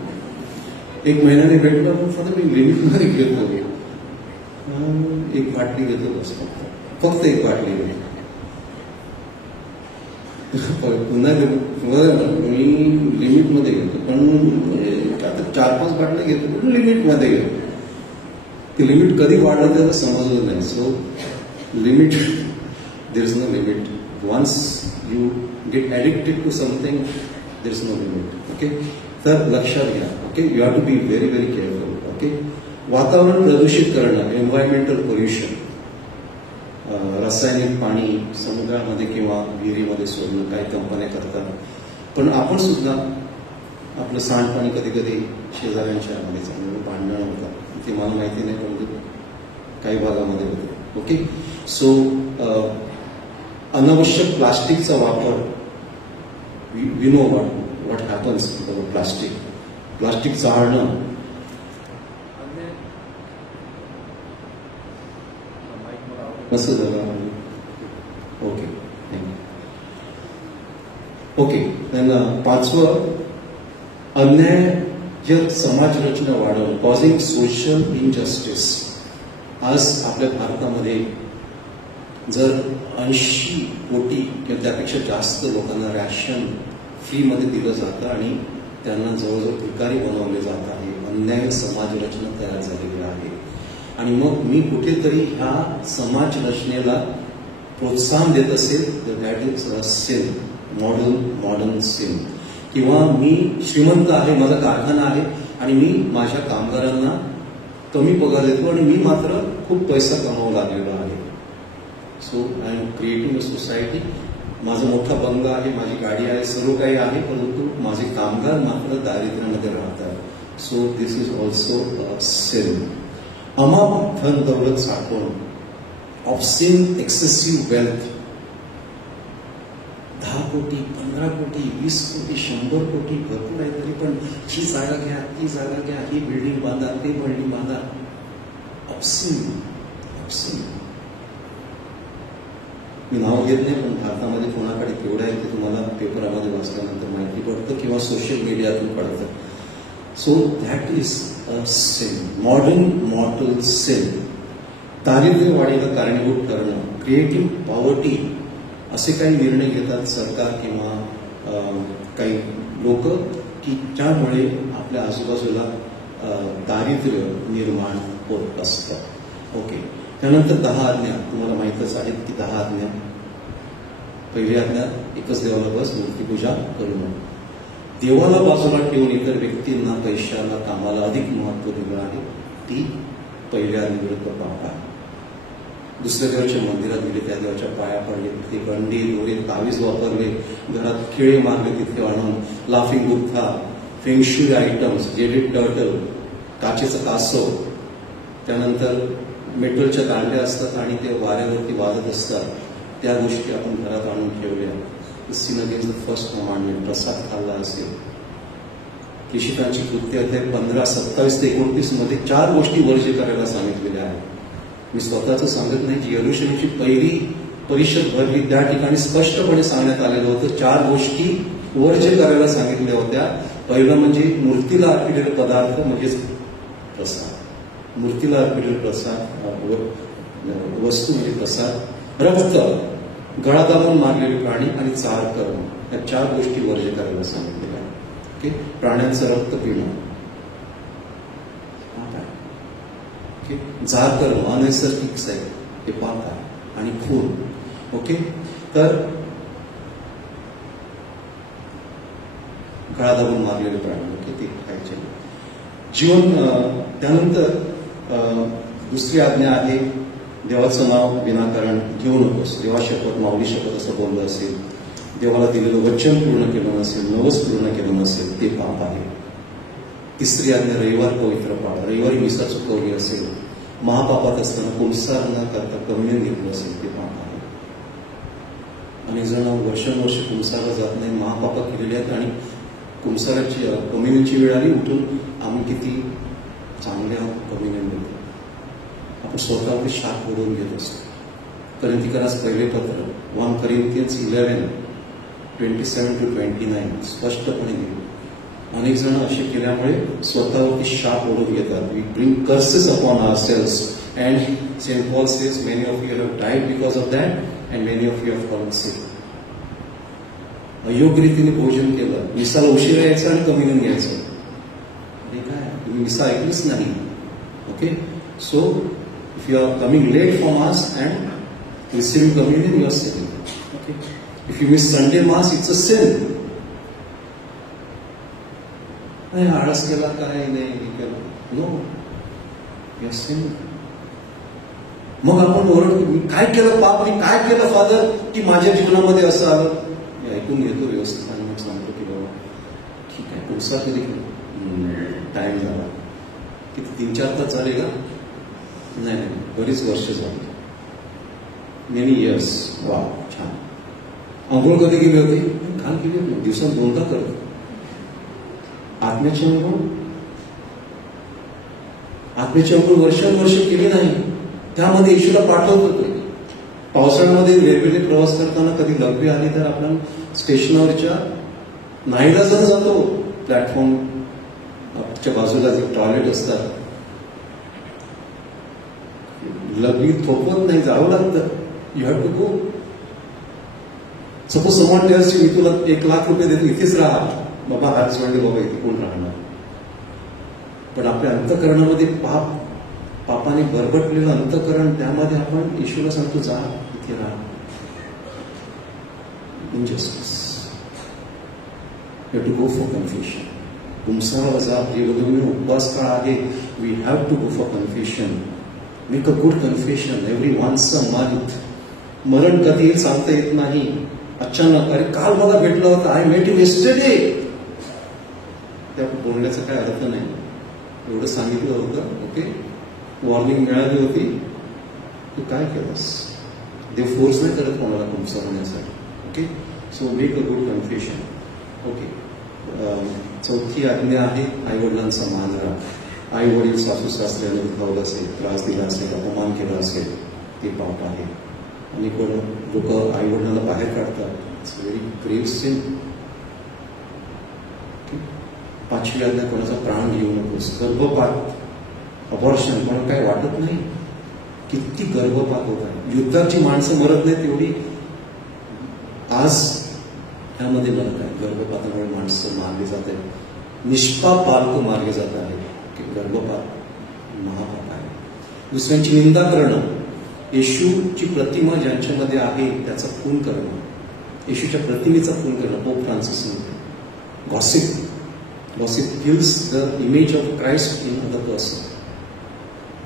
1 महिन्याने भेटलं, पण फादर मी लिमिटमध्ये घेतो. 1 बाटली घेतो बस, फक्त 1 बाटली घेतो. पुन्हा मी लिमिटमध्ये घेतो, पण आता 4-5 बाटल्या घेतो पण लिमिटमध्ये घेतो. ती लिमिट कधी वाढलं त्याला समजलं नाही. So limit, there is no limit. Once you get addicted to something, there is no limit. Okay, तर लक्षात घ्या. Okay, you have to be very very careful. Okay, वातावरण प्रदूषित करणं, एन्व्हायरमेंटल पोल्युशन, रासायनिक पाणी समुद्रामध्ये किंवा विहिरीमध्ये सोडणं काही कंपन्या करतात. पण आपण सुद्धा आपलं सांडपाणी कधी कधी शेजाऱ्यांच्या मध्ये चांगलं भांडणं होतात. ते मला माहिती नाही, परंतु काही भागामध्ये होतं. ओके, सो अनावश्यक प्लास्टिकचा वापर, we know what happens plastic जाळणं. कसं झालं? Okay, okay. त्यांना 5वं, अन्याय समाज रचना वाढवणं, कॉझिंग सोशल इनजस्टिस. आज आपल्या भारतामध्ये जर 80 कोटी किंवा त्यापेक्षा जास्त लोकांना रॅशन फ्रीमध्ये दिलं जातं आणि त्यांना जवळजवळ भिकारी बनवले जात आहे. अन्याय समाज रचना तयार झालेली आहे. आणि मग मी कुठेतरी ह्या समाज रचनेला प्रोत्साहन देत असेल तर that is a sin, modern sin. किंवा मी श्रीमंत आहे, माझा कारखाना आहे आणि मी माझ्या कामगारांना कमी पगार देतो आणि मी मात्र खूप पैसा कमावू लागलेलो आहे. So I am creating a society. माझा मोठा बंगला आहे, माझी गाडी आहे, सर्व काही आहे, परंतु माझे कामगार मात्र दारिद्र्यामध्ये राहतात. So this is also a sin. अमाप धन दौलत साठवण, ऑब्सिन एक्सेसिव्ह वेल्थ. 10 कोटी, 15 कोटी, 20 कोटी, 100 कोटी भरपूर आहे, तरी पण ही जागा घ्या, ती जागा घ्या, ही बिल्डिंग बांधा, ते बिल्डिंग बांधा. ऑब्सिन. मी नाव घेत नाही, पण भारतामध्ये कोणाकडे केवढं आहे ते तुम्हाला पेपरामध्ये वाचल्यानंतर माहिती पडतं किंवा सोशल मीडियातून पडतं. So that is a sin, mortal sin. दारिद्र्य वाढीला कारणीभूत करणं, क्रिएटिव्ह पॉवर्टी. असे काही निर्णय घेतात सरकार किंवा काही लोक की ज्यामुळे आपल्या आजूबाजूला दारिद्र्य निर्माण होत असतं. ओके, त्यानंतर 10 आज्ञा तुम्हाला माहीतच आहेत की 10 आज्ञा. पहिली आज्ञा, एकच देवाला बस, मूर्तीपूजा करू नये. देवाला बाजूला ठेवून इतर व्यक्तींना, पैशाला, कामाला अधिक महत्त्व दिलं आहे. ती पहिल्या आज्ञेविरुद्ध पाप आहे. दुसऱ्या देवाच्या मंदिरात गेले, त्या देवाच्या पाया पडले, तिथे गंडी दोरे तावीज वापरले, घरात खिळे मारले तिथे आणून, laughing Buddha, feng shui items, jaded turtle, काचेचं कासव, त्यानंतर मेटलच्या दांड्या असतात आणि ते वाऱ्यावरती वाजत असतात, त्या गोष्टी आपण घरात आणून ठेवल्या. Sin against the first commandment, प्रसाद खाल्ला असेल. केशिकांची कृत्य अध्याय 15, 27 ते 29 मध्ये 4 गोष्टी वर्ज्य करायला सांगितलेल्या आहेत. मी स्वतःच सांगत नाही, जी यरूशलेमची पहिली परिषद भरली त्या ठिकाणी स्पष्टपणे सांगण्यात आलेलं होतं 4 गोष्टी वर्ज्य करायला सांगितल्या होत्या. पहिलं म्हणजे मूर्तीला अर्पिलेले पदार्थ म्हणजेच प्रसाद, मूर्तीला अर्पिलेले प्रसाद, वस्तू म्हणजे प्रसाद, रक्त, गळा दाबून मारलेले प्राणी आणि चार कर्म, या 4 गोष्टी वर्ज्य करायला सांगितलेल्या आहेत. ओके, प्राण्यांचं रक्त पिणं, ओके, जार कर्म अनैसर्गिक आहे हे पाप आहे, आणि खून. ओके, तर गळा दाबून मारलेले प्राणी, ओके, ते खायचे. जीवन, त्यानंतर दुसरी आज्ञा आहे, देवाचं नाव विनाकारण घेऊ नकोस. देवा शपथ, माऊली शपथ असं बोललं असेल, देवाला दिलेलं वचन पूर्ण केलं नसेल, नवस पूर्ण केलं नसेल, ते पाप आहे. तिसरी आज्ञा, रविवार पवित्र पाळ. रविवारी मिसा चुकवली असेल, महापापात असताना पुंसार न करता कम्युनियन घेतलं असेल, ते पाप आहे. अनेक जण वर्षानुवर्ष पुंसारला जात नाही, महापापा केलेले आहेत, आणि पुंसाराची कम्युनियनची वेळ आली, उठून आम्ही किती चांगल्या कम्युनियन घेतो. आपण स्वतःवरती शाप ओढून घेत असतो. कोरिन्थियन्स पहिले पत्र 1 Corinthians 11:27-29 स्पष्टपणे दिले. अनेक जण असे केल्यामुळे स्वतःवरती शाप ओढून घेतात. We bring curses upon ourselves, and Saint Paul says many of you have died because of that, and many of you have fallen sick. अयोग्य रीतीने भोजन केलं, मिसाला उशिरा यायचं आणि कम्युनियन घ्यायचं, हे काय, तुम्ही मिसा ऐकलीच नाही. Okay, so if you are coming late for mass and receiving communion, you are sinning. Okay, if you miss Sunday mass, it's a sin. नाही आळस केला, काय नाही केलं, नो, you are sinning. मग आपण ओरडतो, मी काय केलं पाप, मी काय केलं फादर की माझ्या जीवनामध्ये असं आलं. मी ऐकून घेतो व्यवस्थित आणि मग सांगतो की बाबा ठीक आहे, पुढचा कधी टाइम झाला, किती 3-4 तास झाले का? नाही, बरीच वर्ष झाली, मेनी इयर्स. वा, छान. अंघोळ कधी केली होती? काल केली होती, दिवसात 2दा करतो. आत्म्याची अंघोळ, आत्म्याची अंघोळ वर्षानुवर्ष केली नाही, त्यामध्ये येशूला पाठवत होते. पावसाळ्यामध्ये रेल्वेने प्रवास करताना कधी लघवी आली तर आपण स्टेशनवरच्या नाईलाजाने जातो, प्लॅटफॉर्मच्या बाजूला जे टॉयलेट असतात, लघवी थोपवत नाही, जावं लागतं. You have to go. Suppose someone tells me तुला 1 लाख रुपये देतो, इथेच राहा, बाबा हाच म्हणजे बाबा इथे कोण राहणार. पण आपल्या अंतःकरणामध्ये पापाने बरबटलेलं अंतःकरण, त्यामध्ये आपण येशूला सांगतो जा, इथे राहा. Injustice. You have to go for confession. पुंसाला जा, हे उपवास काळ आहे, we have to go for confession. Make a good confession every once a month. मरण कधी सांगता येत नाही. अचानक, अरे काल मला भेटलं होतं, आय मेट यू येस्टरडे, त्या बोलण्याचा काय अर्थ नाही. एवढं सांगितलं होतं, ओके, वॉर्निंग मिळाली होती, तू काय केलंस. देव फोर्स नाही करत कोणाला पुंसा होण्यासाठी. Okay, so make a good confession. Okay, 4थी आज्ञा आहे, आईवडिलांचा मान राखा. आई वडील सासू सासऱ्याने दुखावलं असेल, त्रास दिला असेल, अपमान केला असेल, ते पाप आहे. आणि लोक आई वडिलांना बाहेर काढतात, इट्स व्हेरी ग्रेव्ह सिन. 5वी आज्ञा, कोणाचा प्राण घेऊ नकोस. गर्भपात, अबॉर्शन, कोणाला काय वाटत नाही. किती गर्भपात होत आहे. युद्धाची माणसं मरत नाहीत तेवढी आज ह्यामध्ये मरत आहे. गर्भपातामुळे माणसं मारली जात आहेत, निष्पाप बालकं मारली जात आहेत. गर्भपात महापाप आहे. दुसऱ्यांची निंदा करणं, येशूची प्रतिमा ज्यांच्यामध्ये आहे त्याचा खून करणं, येशूच्या प्रतिमेचा खून करणं. पोप फ्रान्सिस म्हणते gossip, gossip kills the image of Christ in other person.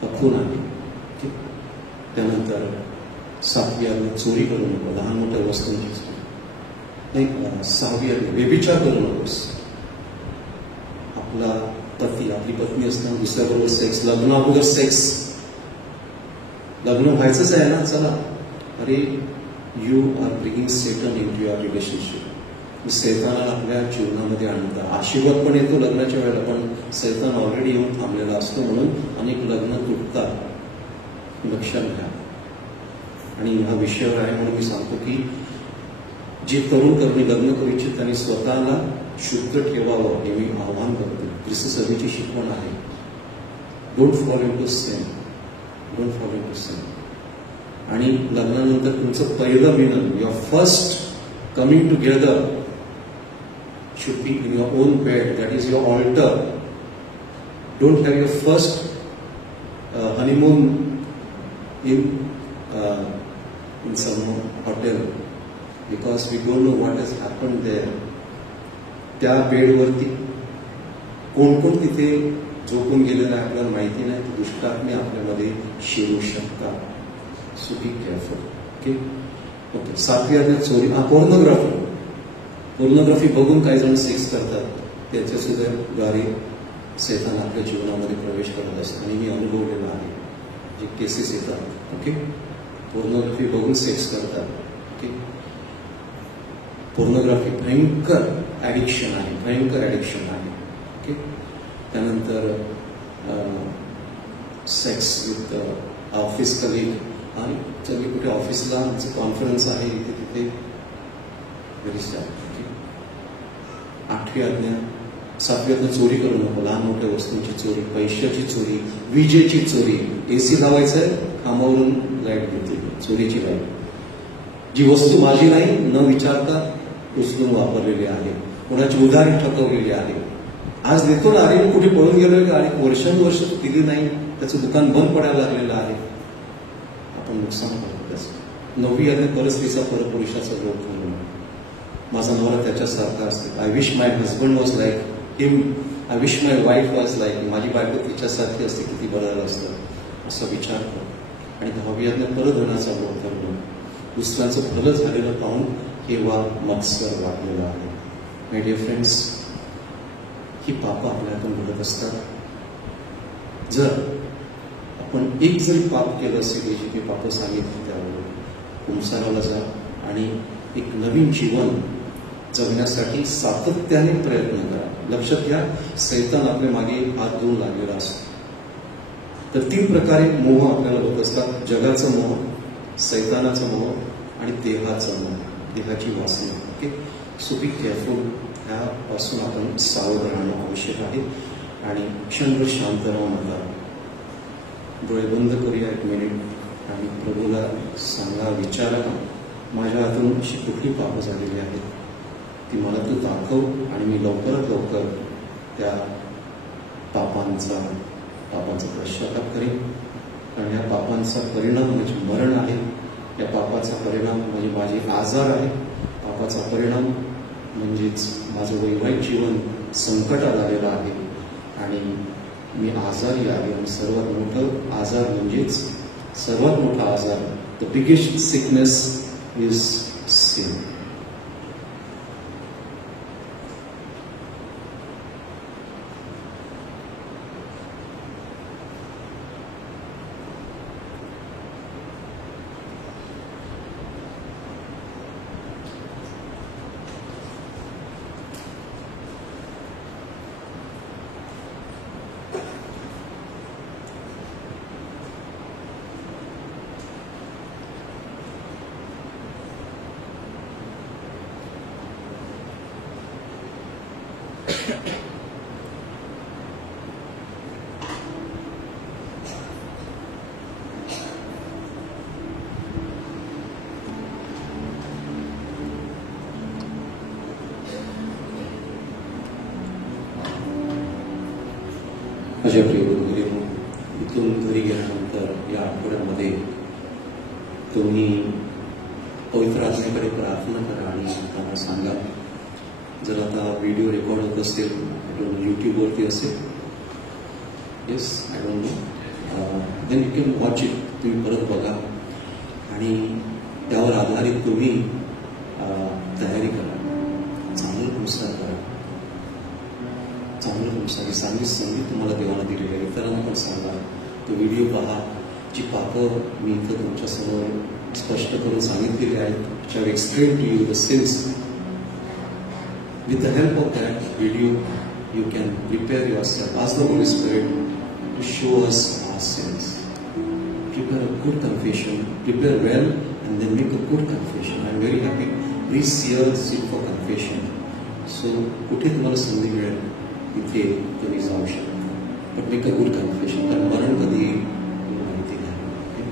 हा खून आहे. त्यानंतर 7वी आज्ञा चोरी करू नको, लहान मोठ्या वस्तूंची चोरी नाही. 6वी आज्ञा व्यभिचार करू नकोस. आपला पती आपली पत्नी असताना दुसऱ्याबरोबर सेक्स, लग्न अगोदर सेक्स, लग्न व्हायचंच आहे ना, चला. अरे you are bringing Satan in to your relationship. सैतानाला आपल्या जीवनामध्ये आणतात. आशीर्वाद पण येतो लग्नाच्या वेळेला, पण सैतान ऑलरेडी येऊन थांबलेला असतो, म्हणून अनेक लग्न तुटतात. लक्षात घ्या. आणि हा विषयावर आहे म्हणून मी सांगतो की जे तरुण तरुणी लग्न करू इच्छित त्यांनी स्वतःला शुद्ध ठेवावं हे मी आव्हान करतो. ख्रिस्त सभेची शिकवण आहे. Don't fall in to sin, don't fall in to sin. आणि लग्नानंतर तुमचं पहिलं मिलन, your first coming together should be in your own bed, that is your altar. Don't have your first honeymoon in some hotel, because we don't know what has happened there. त्या बेडवरती कोण कोण तिथे झोपून गेलेलं आहे आपल्याला माहिती नाही. दुष्टात्मे आपल्यामध्ये शिरू शकतात. So be careful. Okay okay. 7वी आज्ञा चोरी. पोर्नोग्राफी बघून काही जण सेक्स करतात. त्याच्या सुद्धा द्वारे सैतान आपल्या जीवनामध्ये प्रवेश करत असतो आणि मी अनुभवलेलं आहे. जे केसेस येतात. ओके. पोर्नोग्राफी बघून सेक्स करतात. ओके. पोर्नोग्राफी भयंकर ॲडिक्शन आहे, भयंकर ॲडिक्शन आहे. ओके. त्यानंतर सेक्स विथ ऑफिस कलीग. आणि तुम्ही कुठे ऑफिसला कॉन्फरन्स आहे इथे तिथे व्हेरी सॅड. 8वी आज्ञा 7वी आज्ञा चोरी करू नको, लहान मोठ्या वस्तूंची चोरी, पैशाची चोरी, विजेची चोरी. एसी लावायचं आहे, कामावरून लाईट घेतली, चोरीची लाईट. जी वस्तू माझी नाही न विचारता उचलून वापरलेली आहे, कोणाची उधारी ठकवलेली आहे. आज देतो ना, अरे कुठे पळून गेलोय का, आणि वर्षानुवर्ष दिली नाही, त्याचं दुकान बंद पडायला लागलेलं आहे, आपण नुकसान करतो त्याचं. 9वी आज्ञा परस्त्रीचा परपुरुषाचा लोक म्हणून. माझा नवरा त्याच्यासारखा असतो. I wish my husband was like him, I wish my wife was like, माझी बायको तिच्यासारखी असते, किती बरं असतं, असा विचार करतो. आणि 10वी आज्ञा परधनाचा लोभ करणं. दुसऱ्यांचं भलं झालेलं पाहून केव्हा मत्सर वाटलेला आहे. माय डिअर फ्रेंड्स, ही पापं आपल्या हातून घडत असतात. जर आपण एक जरी पाप केलं असेल, जी काही पापं सांगितली त्यावर कुंसाराला जा आणि एक नवीन जीवन जगण्यासाठी सातत्याने प्रयत्न करा. लक्षात घ्या, सैतान आपल्या मागे हात धुवून लागलेला असतो. तर 3 प्रकारे मोह आपल्याला होत असतात. जगाचा मोह, सैतानाचा मोह आणि देहाचा मोह, देहाची वासना. ओके. So be careful. ह्यापासून आपण सावध राहणं आवश्यक आहे. आणि क्षणभर शांत राहू नका. डोळे बंद करूया 1 मिनिट आणि प्रभूला सांगा, विचारा, माझ्या हातून अशी कुठली पापं झालेली आहेत, ती मला तू दाखव आणि मी लवकरात लवकर त्या पापांचा पश्चाताप करेन. कारण या पापांचा परिणाम म्हणजे मरण आहे. या पापाचा परिणाम म्हणजे माझे आजार आहे. पापाचा परिणाम म्हणजेच माझं वैवाहिक जीवन संकटात आलेलं आहे आणि मी आजारी आहे. आणि सर्वात मोठं आजार म्हणजेच सर्वात मोठा आजार, the biggest sickness is sin. माझ्या प्रिय बंधूंनो, इथून घरी गेल्यानंतर या आठवड्यामध्ये तुम्ही पवित्र आत्म्याकडे प्रार्थना करा आणि त्यांना सांगा. जर आता व्हिडिओ रेकॉर्ड होत असेल, यूट्यूबवरती असेल, yes, I don't know, then you can watch it. तुम्ही परत बघा आणि त्यावर आधारित तुम्ही तयारी करा. चांगलं पुस्तक करा, चांगलं पुस्तक, चांगली संगीत तुम्हाला देवाला दिलेली आहे. इतरांना पण सांगा, तो व्हिडिओ पहा. जी पापं मी इथं तुमच्यासमोर स्पष्ट करून सांगितलेली आहेत, which have explained to you the sins. With the help of that video, you can prepare yourself. Ask the Holy Spirit to show us our sins. Prepare a good confession. Prepare well and then make a good confession. I am very happy. Please share this for confession. So, कुठे तुम्हाला संधी मिळेल इथे तुम्ही जाऊ शकता. But make a good confession. कारण मरण कधी येईल माहिती नाही.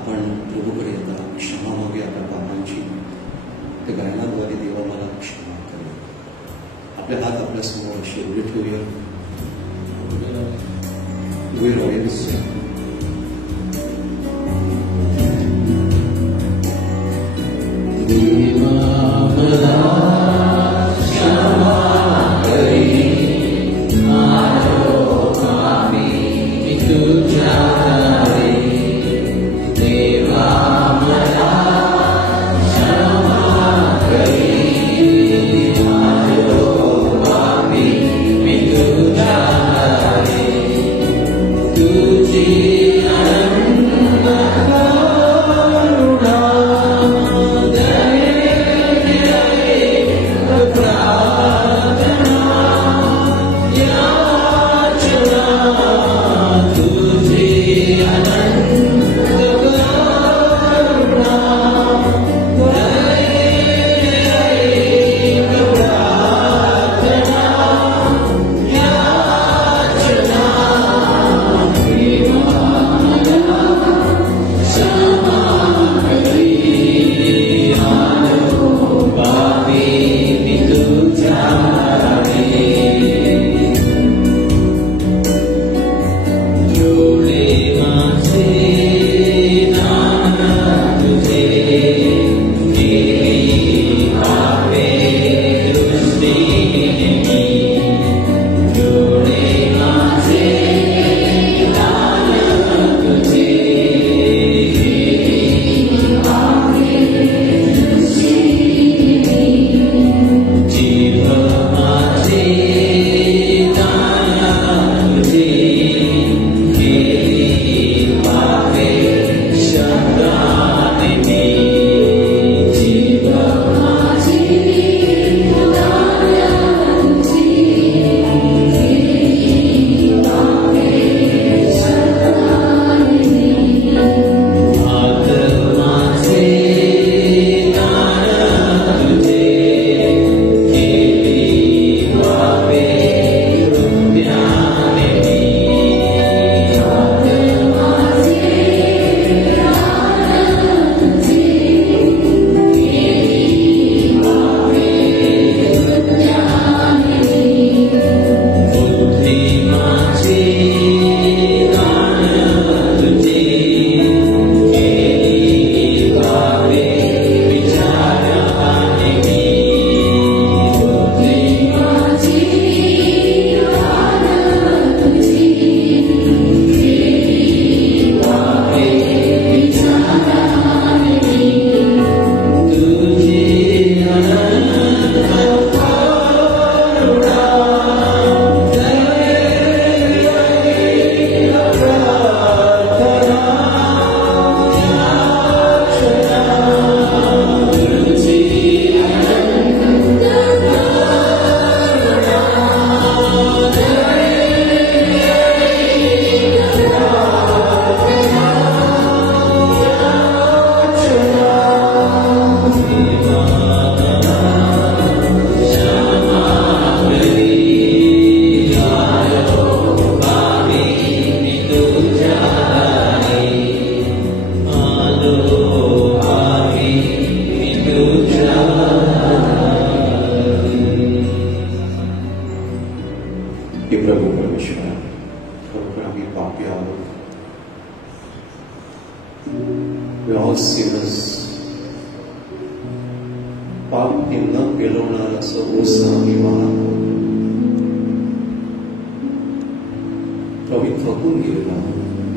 आपण प्रभूकडे येता, क्षमा मागे आपल्या पापांची. त्या गायनाद्वारे देवा मला क्षमा करेल. आपले हात आपल्या समोर असे उघडे ठेवूया. उभे राहूया.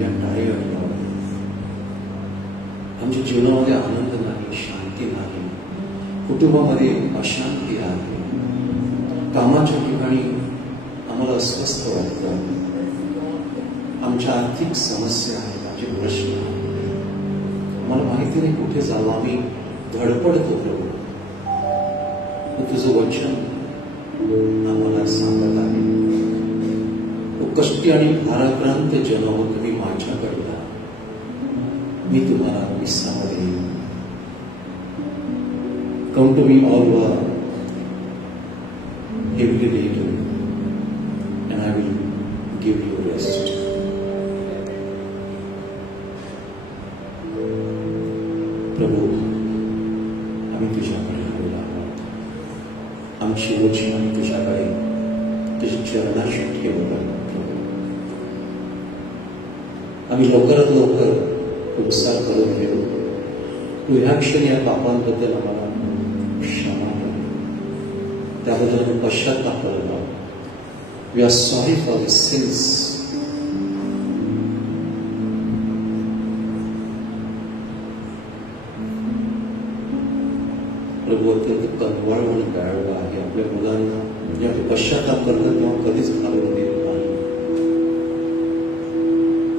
We are tired Lord. आमच्या जीवनामध्ये आनंद नाही, शांती नाही, कुटुंबामध्ये अशांती आहे, कामाच्या ठिकाणी आम्हाला अस्वस्थ वाटतं, आमच्या आर्थिक समस्या आहेत, आमचे प्रश्न आहेत, आम्हाला माहिती नाही कुठे जावं, आम्ही धडपडतो प्रभू. तुझं वचन आम्हाला सांगत आहे, कष्टी आणि भाराक्रांत जन हो तुम्ही माझ्याकडे या, मी तुम्हाला विश्राम देईन. Come to me all who are heavily laden, and I will give you rest. प्रभू, आम्ही तुझ्याकडे आलेलो आहोत. आमची ओझी आम्ही तुझ्याकडे तुझ्या चरणाशी ठेवत आहोत. आम्ही लवकरात लवकर उपचार करून घेऊ. तू ह्या क्षणी या पापांबद्दल आम्हाला क्षमा कर, त्याबद्दल आम्ही पश्चाताप करत आहोत. We are sorry for the sins. प्रभू, अत्यंत कनवाळ आणि गाळवा आहे. आपल्या मुलांना जेव्हा पश्चाताप करतात तेव्हा कधीच घालवून देत नाही.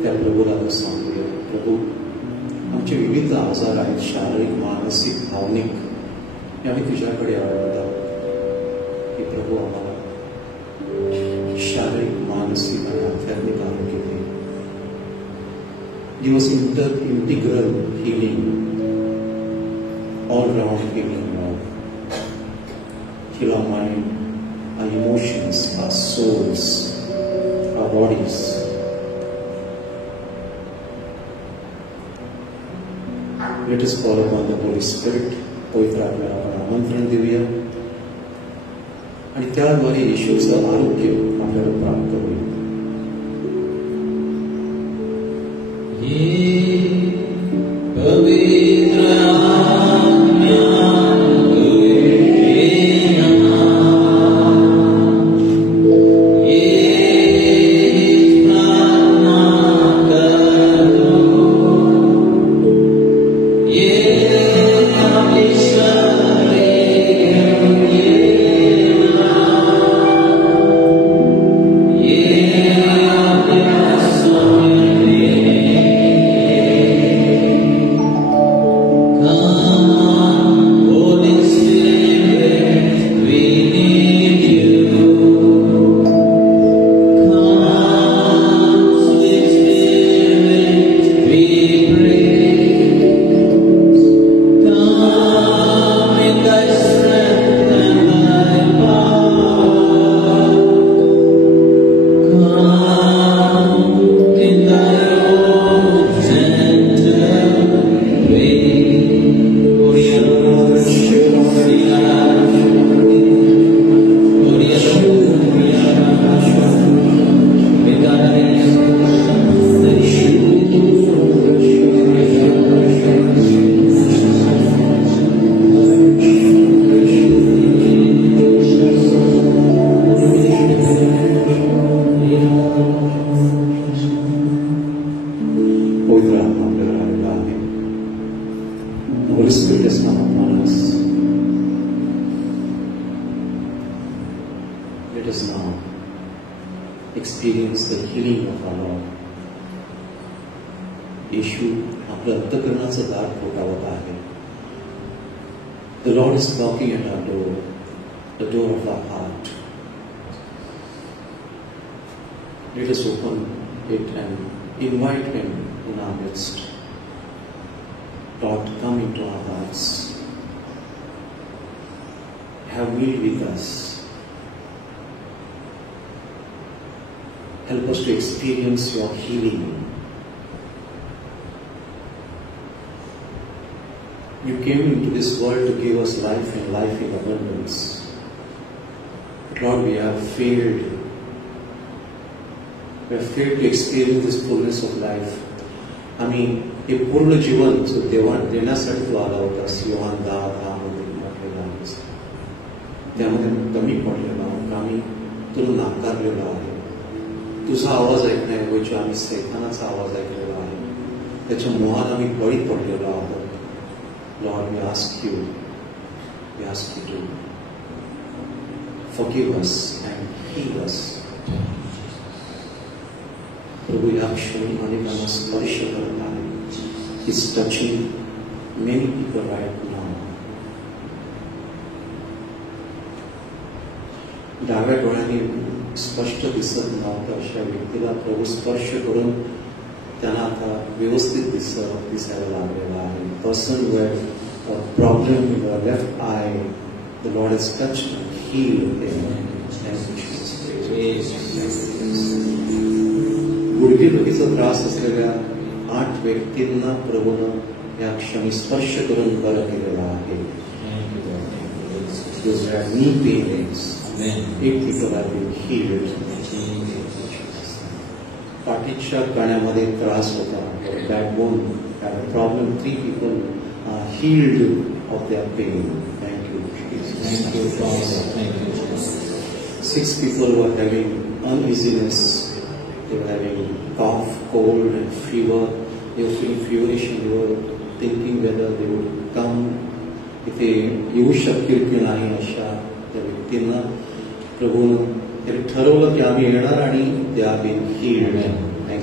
त्या प्रभूला सांगूया, प्रभू आमचे विविध आजार आहेत, शारीरिक, मानसिक, भावनिक, हे आम्ही तुझ्याकडे आणत आहोत. की प्रभू आम्हाला शारीरिक, मानसिक आणि आध्यात्मिक आरोग्य दे. Give us integral healing, all round healing. Heal our mind, our emotions, our souls, our bodies. Let us call upon the Holy Spirit. पवित्र आत्म्याला आपण आमंत्रण देऊया आणि त्याद्वारे येशूचं आरोग्य आपल्याला प्राप्त होईल. experience the healing of our Lord. येशू आपलं अंतःकरणाचं दार ठोठावत आहे. The Lord is knocking at our door, the door of our heart. Let us open it and invite Him in our midst. Lord, come into our hearts. Have meal with us. Help us to experience your healing. You came into this world to give us life and life in abundance. Lord, we have failed. We have failed to experience this fullness of life. आम्ही हे पूर्ण जीवन जो देण्यासाठी तू आला होतास, योहान 10:10 मध्ये म्हटलेलं आहेस, त्यामध्ये कमी पडलेलो आहोत, आम्ही तुला नाकारलेलो आहे. तुझा आवाज ऐकण्याऐवजी आम्ही सैतानाचा आवाज ऐकलेला आहे. त्याच्या मोहात आम्ही बळी पडलेलो आहोत. Lord, we ask you to forgive us and heal us. प्रभू या क्षणी अनेकांना स्पर्श करत आहे. He's touching many people right now. डाव्या डोळ्याने स्पष्ट दिसत नव्हतं अशा व्यक्तीला प्रभू स्पर्श करून त्यांना आता व्यवस्थित दिसायला लागलेला आहे. Person where problem in the left eye, the lord has touched and healed them. गुडघेदुखीचा त्रास असलेल्या 8 व्यक्तींना प्रभूनं या क्षणी स्पर्श करून बरं केलेला आहे. knee pains, 8 people have been healed. पाठीच्या कण्यामध्ये त्रास होता, backbone had a problem. 3 people are healed of their pain. Thank you, Jesus. Thank you, Father. Thank you, Jesus. 6 people were having uneasiness. They were having cough, cold, and fever. They were feeling feverish and they were thinking whether they would come. इथे येऊ शकतील की नाही अशा त्या व्यक्तींना प्रभूनं ते ठरवलं की आम्ही येणार आणि ते आम्ही हील्ड. Thank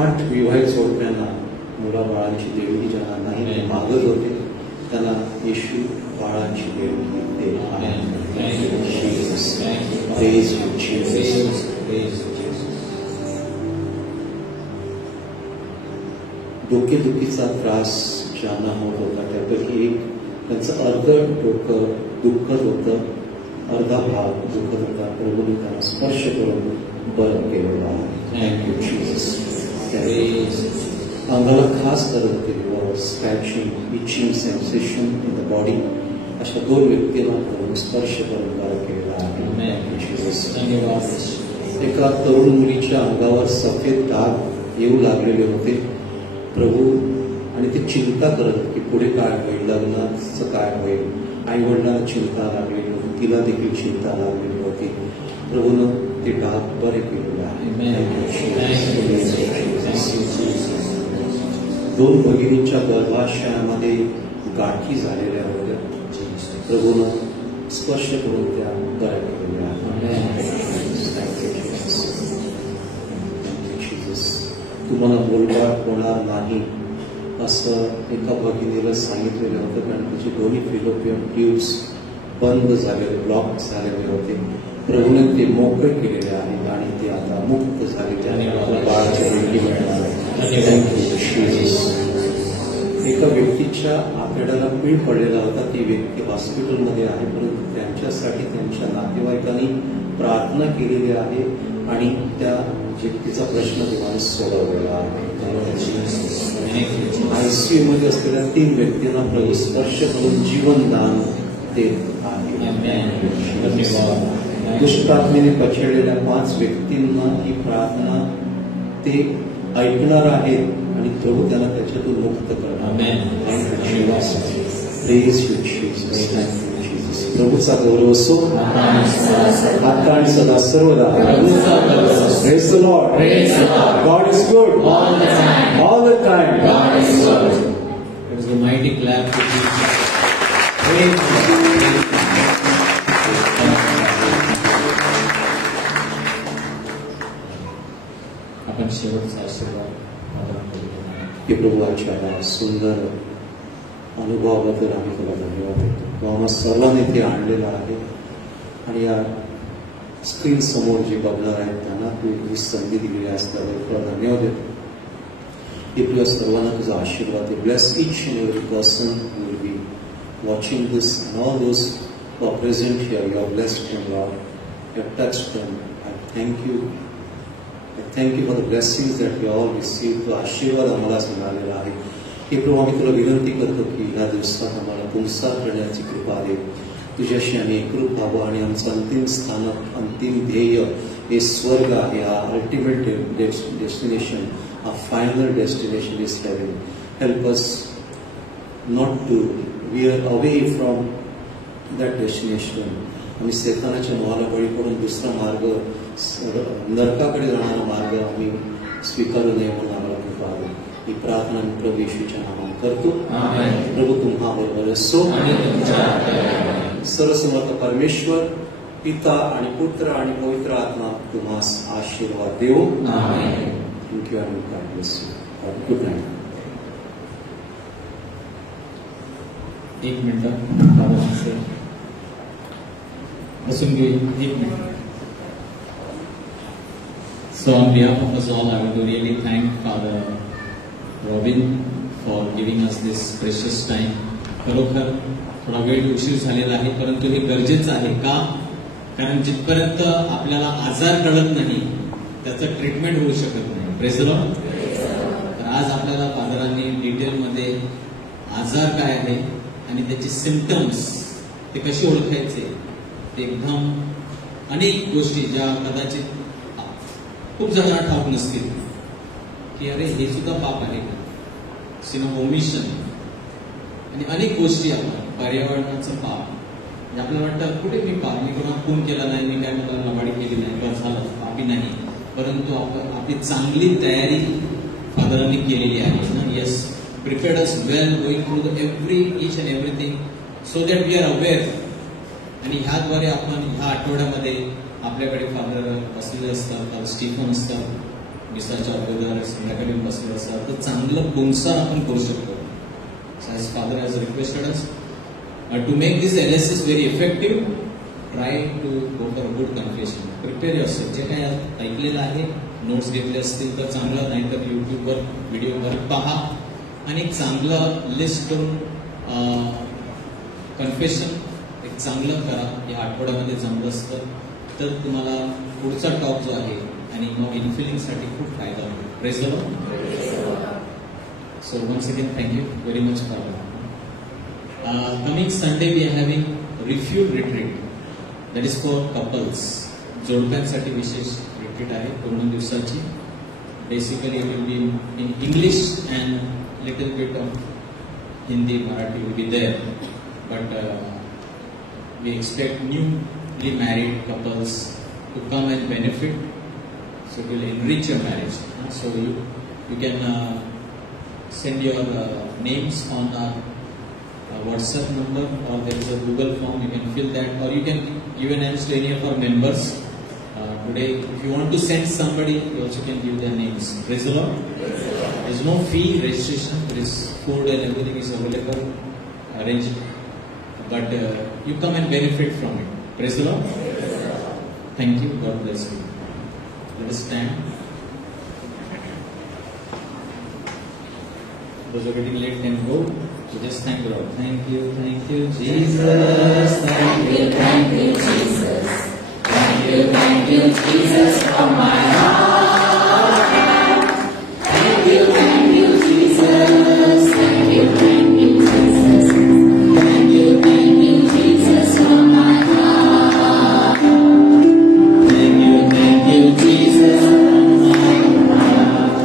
8 विवाहित जोडप्यांना मुलाबाळांची देणगी ज्यांना नाही ते मागत होते त्यांना येशू बाळांची देणगी देत आहे. Praise you, Jesus. डोकेदुखीचा त्रास ज्यांना होत होता त्यापैकी एक त्यांचं अर्ध डोकं दुखत होतं, अर्धा भाग दुखत होता. प्रभूने त्यांना स्पर्श करून बरं केलेलं आहे. Thank you Jesus. अंगाला खास करत होते, scratching, itching sensation in the body, अशा 2 व्यक्तींना प्रभूने स्पर्श करून बरं केलेला आहे. जीसस. एका तरुण मुलीच्या अंगावर सफेद डाग येऊ लागलेले होते. प्रभू आणि ते चिंता करत की पुढे काय होईल, लग्नाचं काय होईल. आई वडिलांना चिंता लागलेली होती, तिला देखील चिंता लागलेली होती. प्रभूनं ते डाग बरे केलेले आहे. 2 भगिनींच्या गर्भाशयामध्ये गाठी झालेल्या होत्या. प्रभूनं स्पर्श करून त्या बऱ्या केलेल्या आहेत. तुम्हाला बोलबाळ होणार नाही असं एका भगिनीला सांगितलेलं होतं, कारण तिचे दोन्ही फिलोपियन ट्यूब्स बंद झालेले, ब्लॉक झालेले होते. प्रभूने ते मोकळे केलेले आहेत आणि ते आता मुक्त झाले. त्याने बाळाची देणगी मिळणार आहे. एका व्यक्तीच्या आतड्याला पीळ पडलेला होता. ती व्यक्ती हॉस्पिटलमध्ये आहे, परंतु त्यांच्यासाठी त्यांच्या नातेवाईकांनी प्रार्थना केलेली आहे आणि त्या व्यक्तीचा प्रश्न देवाने सोडवलेला आहे. ICU मध्ये असलेल्या 3 व्यक्तींना प्रभू स्पर्श करून जीवनदान देत आहे. दुष्प्रार्थनेने पछाडलेल्या 5 व्यक्तींना ही प्रार्थना ते ऐकणार आहेत आणि प्रभू त्यांना त्याच्यातून मुक्त करणार. Praise you Jesus. प्रभूचा गौरव असो आता आणि सदा सर्वदा. Praise the Lord. God is good all the time. It was a mighty clap to Jesus. आपण शेवटचा आशीर्वाद हे प्रभूच्या सुंदर अनुभवाबद्दल आम्ही तुला धन्यवाद देतो. तो आम्हा सर्वांनी ते आणलेलं आहे आणि या स्क्रीन समोर जे बघणार आहेत त्यांना तू ही संधी दिलेली असतात तुला धन्यवाद देतो. हे तुझ्या सर्वांना तुझा आशीर्वाद दे. Bless each and every person who will be watching this and all those who are present here. You have blessed them, Lord. You have touched them. I thank you. I thank you for the blessings that we all received. तो आशीर्वाद आम्हाला मिळालेला आहे. हे प्रभू आम्ही तुला विनंती करतो की ह्या दिवसात आम्हाला पुनसाद करण्याची कृपा दे. तुझ्याशी आम्ही एकरूप व्हावं आणि आमचं अंतिम स्थानक, अंतिम ध्येय हे स्वर्ग आहे. हा अल्टिमेट डेस्टिनेशन, हा final destination is heaven. Help us not to veer away from that destination आम्ही शैतानाच्या मोहाला बळी पडून दुसरा मार्ग, नरकाकडे जाणारा मार्ग आम्ही स्वीकारू नये म्हणून आम्हाला कृपा आली. ही प्रार्थना मी प्रभू येशूच्या नावाने करतो. प्रभू तुम्हा बरोबर असो. सर्वसमर्थ परमेश्वर पिता आणि पुत्र आणि पवित्र आत्मा तुम्हास आशीर्वाद देव. थँक्यू आणि God bless you. Good night. एक मिनिट बसून घेऊ. एक minute. So on behalf of us all, I want to really thank Father Robin for giving us this precious time. खरोखर थोडा वेळ उशीर झालेला आहे, परंतु हे गरजेचं आहे. का? कारण जिथपर्यंत आपल्याला आजार कळत नाही त्याचं ट्रीटमेंट होऊ शकत नाही. Praise the Lord. तर आज आपल्याला फादरांनी डिटेलमध्ये आजार काय आहे आणि त्याची सिम्पटम्स ते कशी ओळखायचे, ते एकदम अनेक गोष्टी ज्या कदाचित खूप जणांना ठाऊक नसतील की अरे हे सुद्धा पाप आहे का, सिन ऑफ ओमिशन आणि अनेक गोष्टी. आपण पर्यावरणाचं पाप म्हणजे आपल्याला वाटतं कुठे मी पाप, मी कोणा खून केला नाही, मी काय कोणाला लबाडी केली नाही, बस झालं पापी नाही. परंतु आपली चांगली तयारी फादरांनी केलेली आहे ना. Yes, prepared us well going through the each and everything so that we are aware. आणि ह्याद्वारे आपण ह्या आठवड्यामध्ये आपल्याकडे फादर बसलेले असतात, स्टीफन असतात, मिसाच्या अगोदर संध्याकाळी बसलेले असतात, तर चांगलं पुनसार आपण करू शकतो. As Father has requested us to make this LSS very effective, try to go for a good confession. Prepare yourself. जे काही ऐकलेलं आहे, नोट्स घेतले असतील तर चांगलं, नाही तर युट्यूबवर व्हिडिओवर पहा आणि एक चांगलं लिस्ट करून कन्फेशन एक चांगलं करा. या आठवड्यामध्ये जमलं असतं तर तुम्हाला पुढचा टॉप जो आहे आणि मग इन्फिलिंगसाठी खूप फायदा होईल. Praise the Lord. So once again, thank you very much, Father. Coming Sunday, we are having refuel retreat. That is for couples. जोडप्यांसाठी विशेष retreat आहे 2 दिवसाची. Basically, it will be in English and little bit of Hindi, Marathi will be there. But we expect newly married couples to come and benefit. So it will enrich your marriage. So you can send your names on our WhatsApp number, or there is a Google form. You can fill that, or you can even ask any of our members. Today, if you want to send somebody, you also can give their names. Praise the Lord. There is no fee registration. There is food and everything is available, arranged. But you come and benefit from it. Praise the Lord. Thank you. God bless you. Let us stand. Those who are getting late can go. So just thank the Lord. Thank you, Jesus. Thank you, Jesus. Thank you, Jesus, from my heart. Thank you, Jesus. Thank you, Jesus. Thank you, Jesus, from my heart. Thank you, Jesus, from my heart.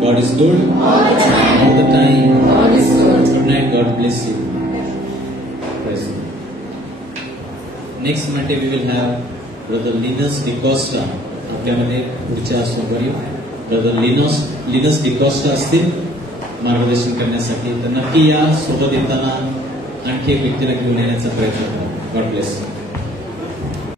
God is good. All the time. God is good. Good night. God bless you. Praise God. Next Monday we will have Brother Linus DiCosta. आपल्यामध्ये पुढच्या सोमवारी Brother Linus DiCosta असतील मार्गदर्शन करण्यासाठी. तर नक्की या. सोबत येताना आणखी एक व्यक्तीला घेऊन येण्याचा प्रयत्न करा. God bless you.